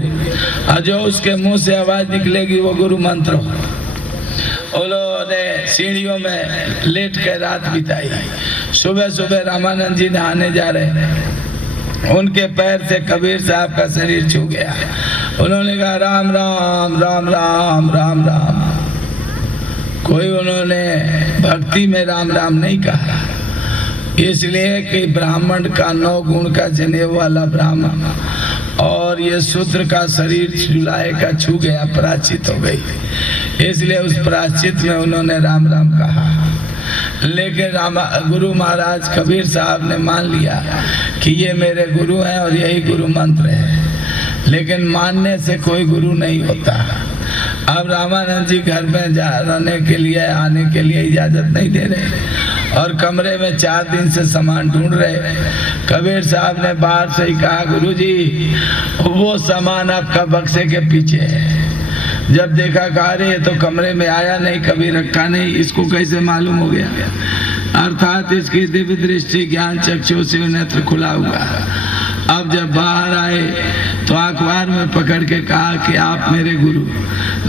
और जो उसके मुंह से आवाज निकलेगी वो गुरु मंत्र हो। उन्होंने सीढ़ियों में लेट कर रात बिताई। सुबह सुबह रामानंद जी नहाने जा रहे हैं, उनके पैर से कबीर साहब का शरीर छू गया। उन्होंने कहा राम राम राम राम राम राम। कोई उन्होंने भक्ति में राम राम नहीं कहा, इसलिए कि ब्राह्मण का 9 गुण का जनेऊ वाला ब्राह्मण, और ये शूद्र का शरीर जुलाहे का छू गया, प्रायश्चित हो गई, इसलिए उस प्रायश्चित में उन्होंने राम राम कहा। लेकिन गुरु महाराज कबीर साहब ने मान लिया कि ये मेरे गुरु हैं और यही गुरु मंत्र है, लेकिन मानने से कोई गुरु नहीं होता। अब रामानंद जी घर में रहने के लिए, आने के लिए इजाजत नहीं दे रहे, और कमरे में 4 दिन से सामान ढूंढ रहे। कबीर साहब ने बाहर से ही कहा गुरुजी वो सामान आपका बक्से के पीछे है। जब देखा कहा रे ये तो कमरे में आया नहीं, कभी रखा नहीं, इसको कैसे मालूम हो गया? अर्थात इसकी दिव्य दृष्टि ज्ञान चक्षु शिव नेत्र खुला हुआ। अब जब बाहर आए तो अखबार में पकड़ के कहा कि आप मेरे गुरु,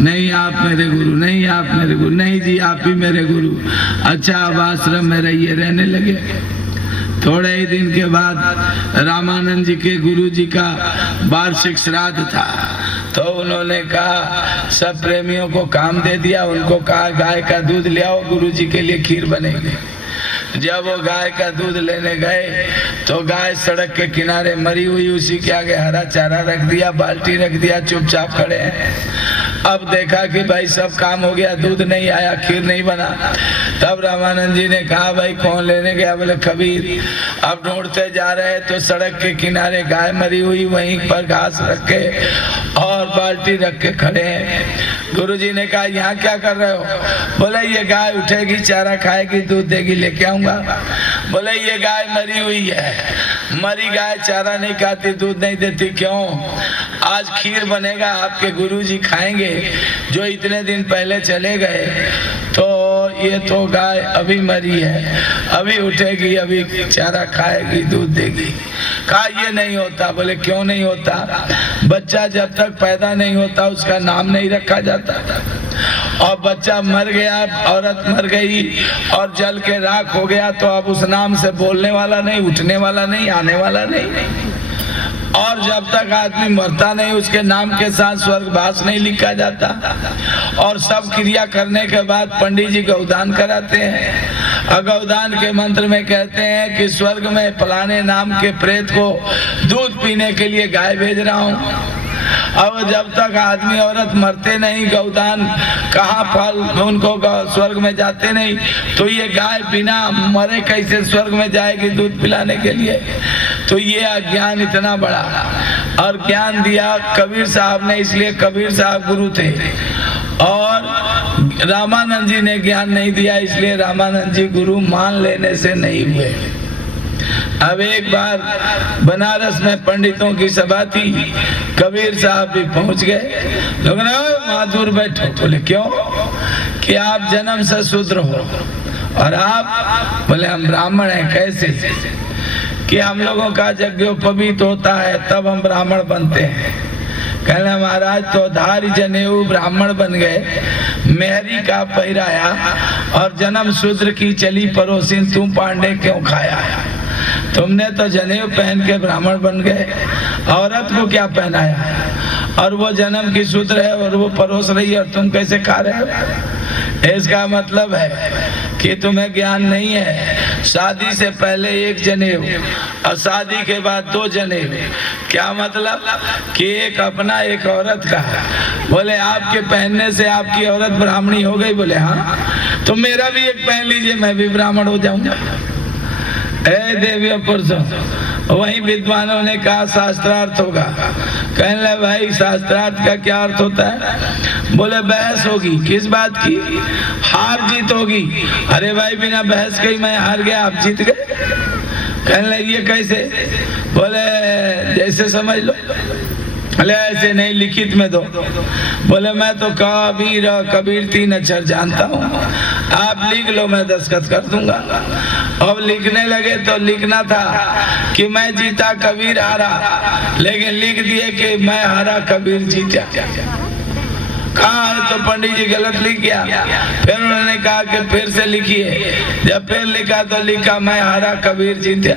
नहीं आप मेरे गुरु, नहीं आप मेरे गुरु, नहीं जी आप ही मेरे गुरु। अच्छा अब आश्रम में रहिए, रहने लगे। थोड़े ही दिन के बाद रामानंद जी के गुरु जी का वार्षिक श्राद्ध था, तो उन्होंने कहा सब प्रेमियों को काम दे दिया, उनको कहा गाय का दूध ले आओ, गुरु जी के लिए खीर बनेगी। जब वो गाय का दूध लेने गए तो गाय सड़क के किनारे मरी हुई, उसी के आगे हरा चारा रख दिया, बाल्टी रख दिया, चुपचाप खड़े हैं। अब देखा कि भाई सब काम हो गया, दूध नहीं आया, खीर नहीं बना। तब रामानंद जी ने कहा भाई कौन लेने गया? बोले कबीर। अब ढूंढते जा रहे तो सड़क के किनारे गाय मरी हुई, वहीं पर घास रख के और बाल्टी रख के खड़े हैं। गुरुजी ने कहा यहाँ क्या कर रहे हो? बोले ये गाय उठेगी, चारा खाएगी, दूध देगी, लेके आऊंगा। बोले ये गाय मरी हुई है, मरी गाय चारा नहीं खाती, दूध नहीं देती, क्यों? आज खीर बनेगा, आपके गुरुजी खाएंगे जो इतने दिन पहले चले गए। तो ये तो गाय अभी मरी है, अभी उठेगी, अभी चारा खाएगी, दूध देगी। कहा ये नहीं होता। बोले क्यों नहीं होता? बच्चा जब तक पैदा नहीं होता उसका नाम नहीं रखा जाता, और बच्चा मर गया, औरत मर गई और जल के राख हो गया, तो अब उस नाम से बोलने वाला नहीं, उठने वाला नहीं, आने वाला नहीं। और जब तक आदमी मरता नहीं उसके नाम के साथ स्वर्गवास नहीं लिखा जाता। और सब क्रिया करने के बाद पंडित जी गौदान कराते हैं। गौदान के मंत्र में कहते हैं कि स्वर्ग में फलाने नाम के प्रेत को दूध पीने के लिए गाय भेज रहा हूँ। अब जब तक आदमी औरत मरते नहीं, गौदान कहाँ फल उनको स्वर्ग में जाते नहीं, तो ये गाय बिना मरे कैसे स्वर्ग में जाएगी दूध पिलाने के लिए? तो ये अज्ञान इतना बड़ा। और ज्ञान दिया कबीर साहब ने, इसलिए कबीर साहब गुरु थे। और रामानंद जी ने ज्ञान नहीं दिया, इसलिए रामानंद जी गुरु मान लेने से नहीं हुए। अब एक बार बनारस में पंडितों की सभा थी, कबीर साहब भी पहुंच गए। लोगों ने वहां दूर बैठो। बोले क्यों? कि आप जन्म से शूद्र हो। और आप? बोले हम ब्राह्मण हैं। कैसे? कि हम लोगों का यज्ञोपवीत होता है तब हम ब्राह्मण बनते हैं। कहने महाराज तो धारी जनेऊ ब्राह्मण बन गए, मेहरी का पहिराया और जन्म शूद्र की चली परोसिन तुम पांडे क्यों खाया? तुमने तो जनेऊ पहन के ब्राह्मण बन गए, औरत को क्या पहनाया? और वो जन्म की शूद्र है और वो परोस रही है और तुम कैसे खा रहे हो? इसका मतलब है कि तुम्हें ज्ञान नहीं है। शादी से पहले एक जनेऊ और शादी के बाद 2 जनेऊ। क्या मतलब? कि एक अपना एक औरत का। बोले आपके पहनने से आपकी औरत ब्राह्मणी हो गई? बोले हाँ। तो मेरा भी एक पहन लीजिए, मैं भी ब्राह्मण हो जाऊंगा। ए देवियों पुरुषों, वही विद्वानों ने कहा शास्त्रार्थ होगा। कहने लगे भाई शास्त्रार्थ का क्या अर्थ होता है? बोले बहस होगी। किस बात की? हार जीत होगी। अरे भाई बिना बहस के ही मैं हार गया, आप जीत गए। कहने लगे ये कैसे? बोले जैसे समझ लो। बोले ऐसे नहीं, लिखित में दो। बोले मैं तो कबीर कबीर 3 अक्षर जानता हूँ, आप लिख लो, मैं दस्तखत कर दूंगा। अब लिखने लगे तो लिखना था कि मैं जीता कबीर हारा, लेकिन लिख दिए कि मैं हारा कबीर जीता। कहा है तो पंडित जी गलत लिख गया। फिर उन्होंने कहा कि फिर से लिखिए। जब फिर लिखा तो लिखा मैं हारा कबीर जीता।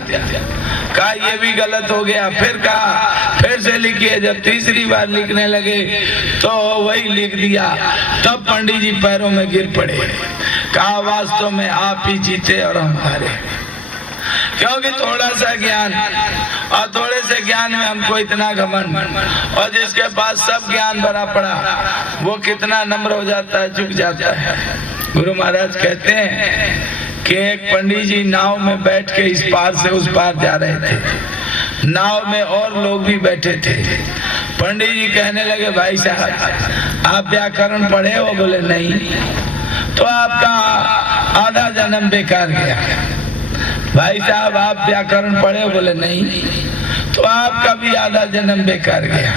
कहा ये भी गलत हो गया। फिर कहा फिर से लिखिए। जब तीसरी बार लिखने लगे तो वही लिख दिया। तब पंडित जी पैरों में गिर पड़े। कहा वास्तव में आप ही जीते और हम हारे, क्योंकि थोड़ा सा ज्ञान और थोड़े से ज्ञान में हमको इतना घमंड, और जिसके पास सब ज्ञान भरा पड़ा वो कितना नम्र हो जाता है, झुक जाता है। गुरु महाराज कहते हैं कि एक पंडित जी नाव में बैठ के इस पार से उस पार जा रहे थे। नाव में और लोग भी बैठे थे। पंडित जी कहने लगे भाई साहब आप व्याकरण पढ़े हो? बोले नहीं। तो आपका आधा जन्म बेकार गया। भाई साहब आप व्याकरण पढ़े? बोले नहीं। तो आपका भी आधा जन्म बेकार गया।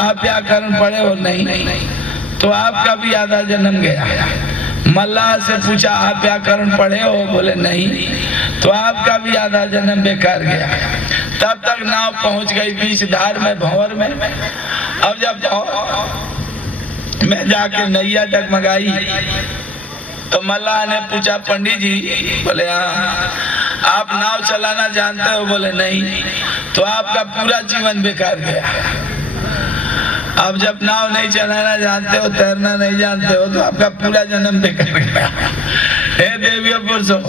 आप व्याकरण पढ़े हो? नहीं। तो आपका भी आधा जन्म गया। मल्लाह से पूछा आप व्याकरण पढ़े हो? बोले नहीं। तो आपका भी आधा जन्म बेकार गया। तब तक नाव पहुंच गई बीच धार में, भंवर में। अब जब भंवर में जाके नैया डगमगाई तो मल्लाह ने पूछा, पंडित जी, बोले हाँ। आप नाव चलाना जानते हो? बोले नहीं। तो आपका पूरा जीवन बेकार गया। अब जब नाव नहीं चलाना जानते हो, तैरना नहीं जानते हो, तो आपका पूरा जन्म बेकार गया। हे देवियों पुरुषों,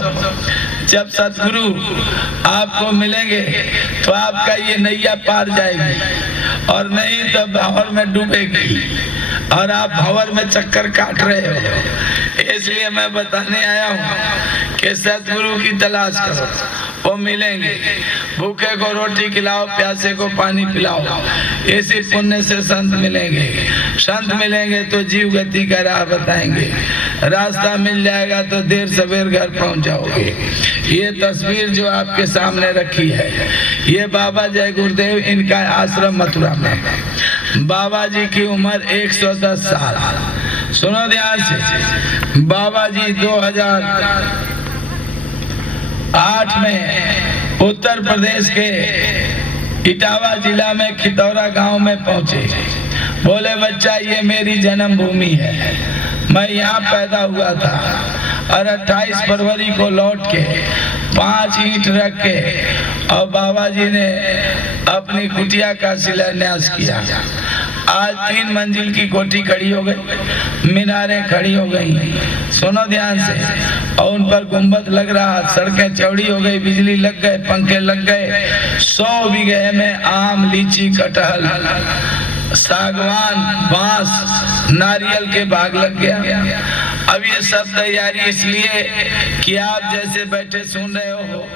जब सतगुरु आपको मिलेंगे तो आपका ये नैया पार जाएगी, और नहीं तो भंवर में डूबेगी और आप भंवर में चक्कर काट रहे हो। इसलिए मैं बताने आया हूँ कि सतगुरु की तलाश करो, वो मिलेंगे। भूखे को रोटी खिलाओ, प्यासे को पानी पिलाओ, इसी पुण्य से संत मिलेंगे। संत मिलेंगे तो जीव गति का राह बताएंगे। रास्ता मिल जाएगा तो देर सवेर घर पहुंच जाओगे। ये तस्वीर जो आपके सामने रखी है, ये बाबा जय गुरुदेव, इनका आश्रम मथुरा में। बाबा जी की उम्र 110 साल। सुनो ध्यान से, बाबा जी 2008 में उत्तर प्रदेश के इटावा जिला में खितौरा गांव में पहुंचे। बोले, बच्चा ये मेरी जन्मभूमि है, मैं यहाँ पैदा हुआ था। और 28 फरवरी को लौट के 5 ईंट रख के और बाबा जी ने अपनी कुटिया का शिलान्यास किया। आज 3 मंजिल की कोठी खड़ी हो गई, मीनारें खड़ी हो गई। सुनो ध्यान से, और उन पर गुंबद लग रहा, सड़कें चौड़ी हो गई, बिजली लग गए, पंखे लग गए। 100 बीघे में आम, लीची, कटहल, सागवान, बांस, नारियल के बाग लग गया। अब ये सब तैयारी इसलिए कि आप जैसे बैठे सुन रहे हो,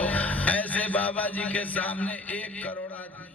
ऐसे बाबा जी के सामने 1 करोड़ आदमी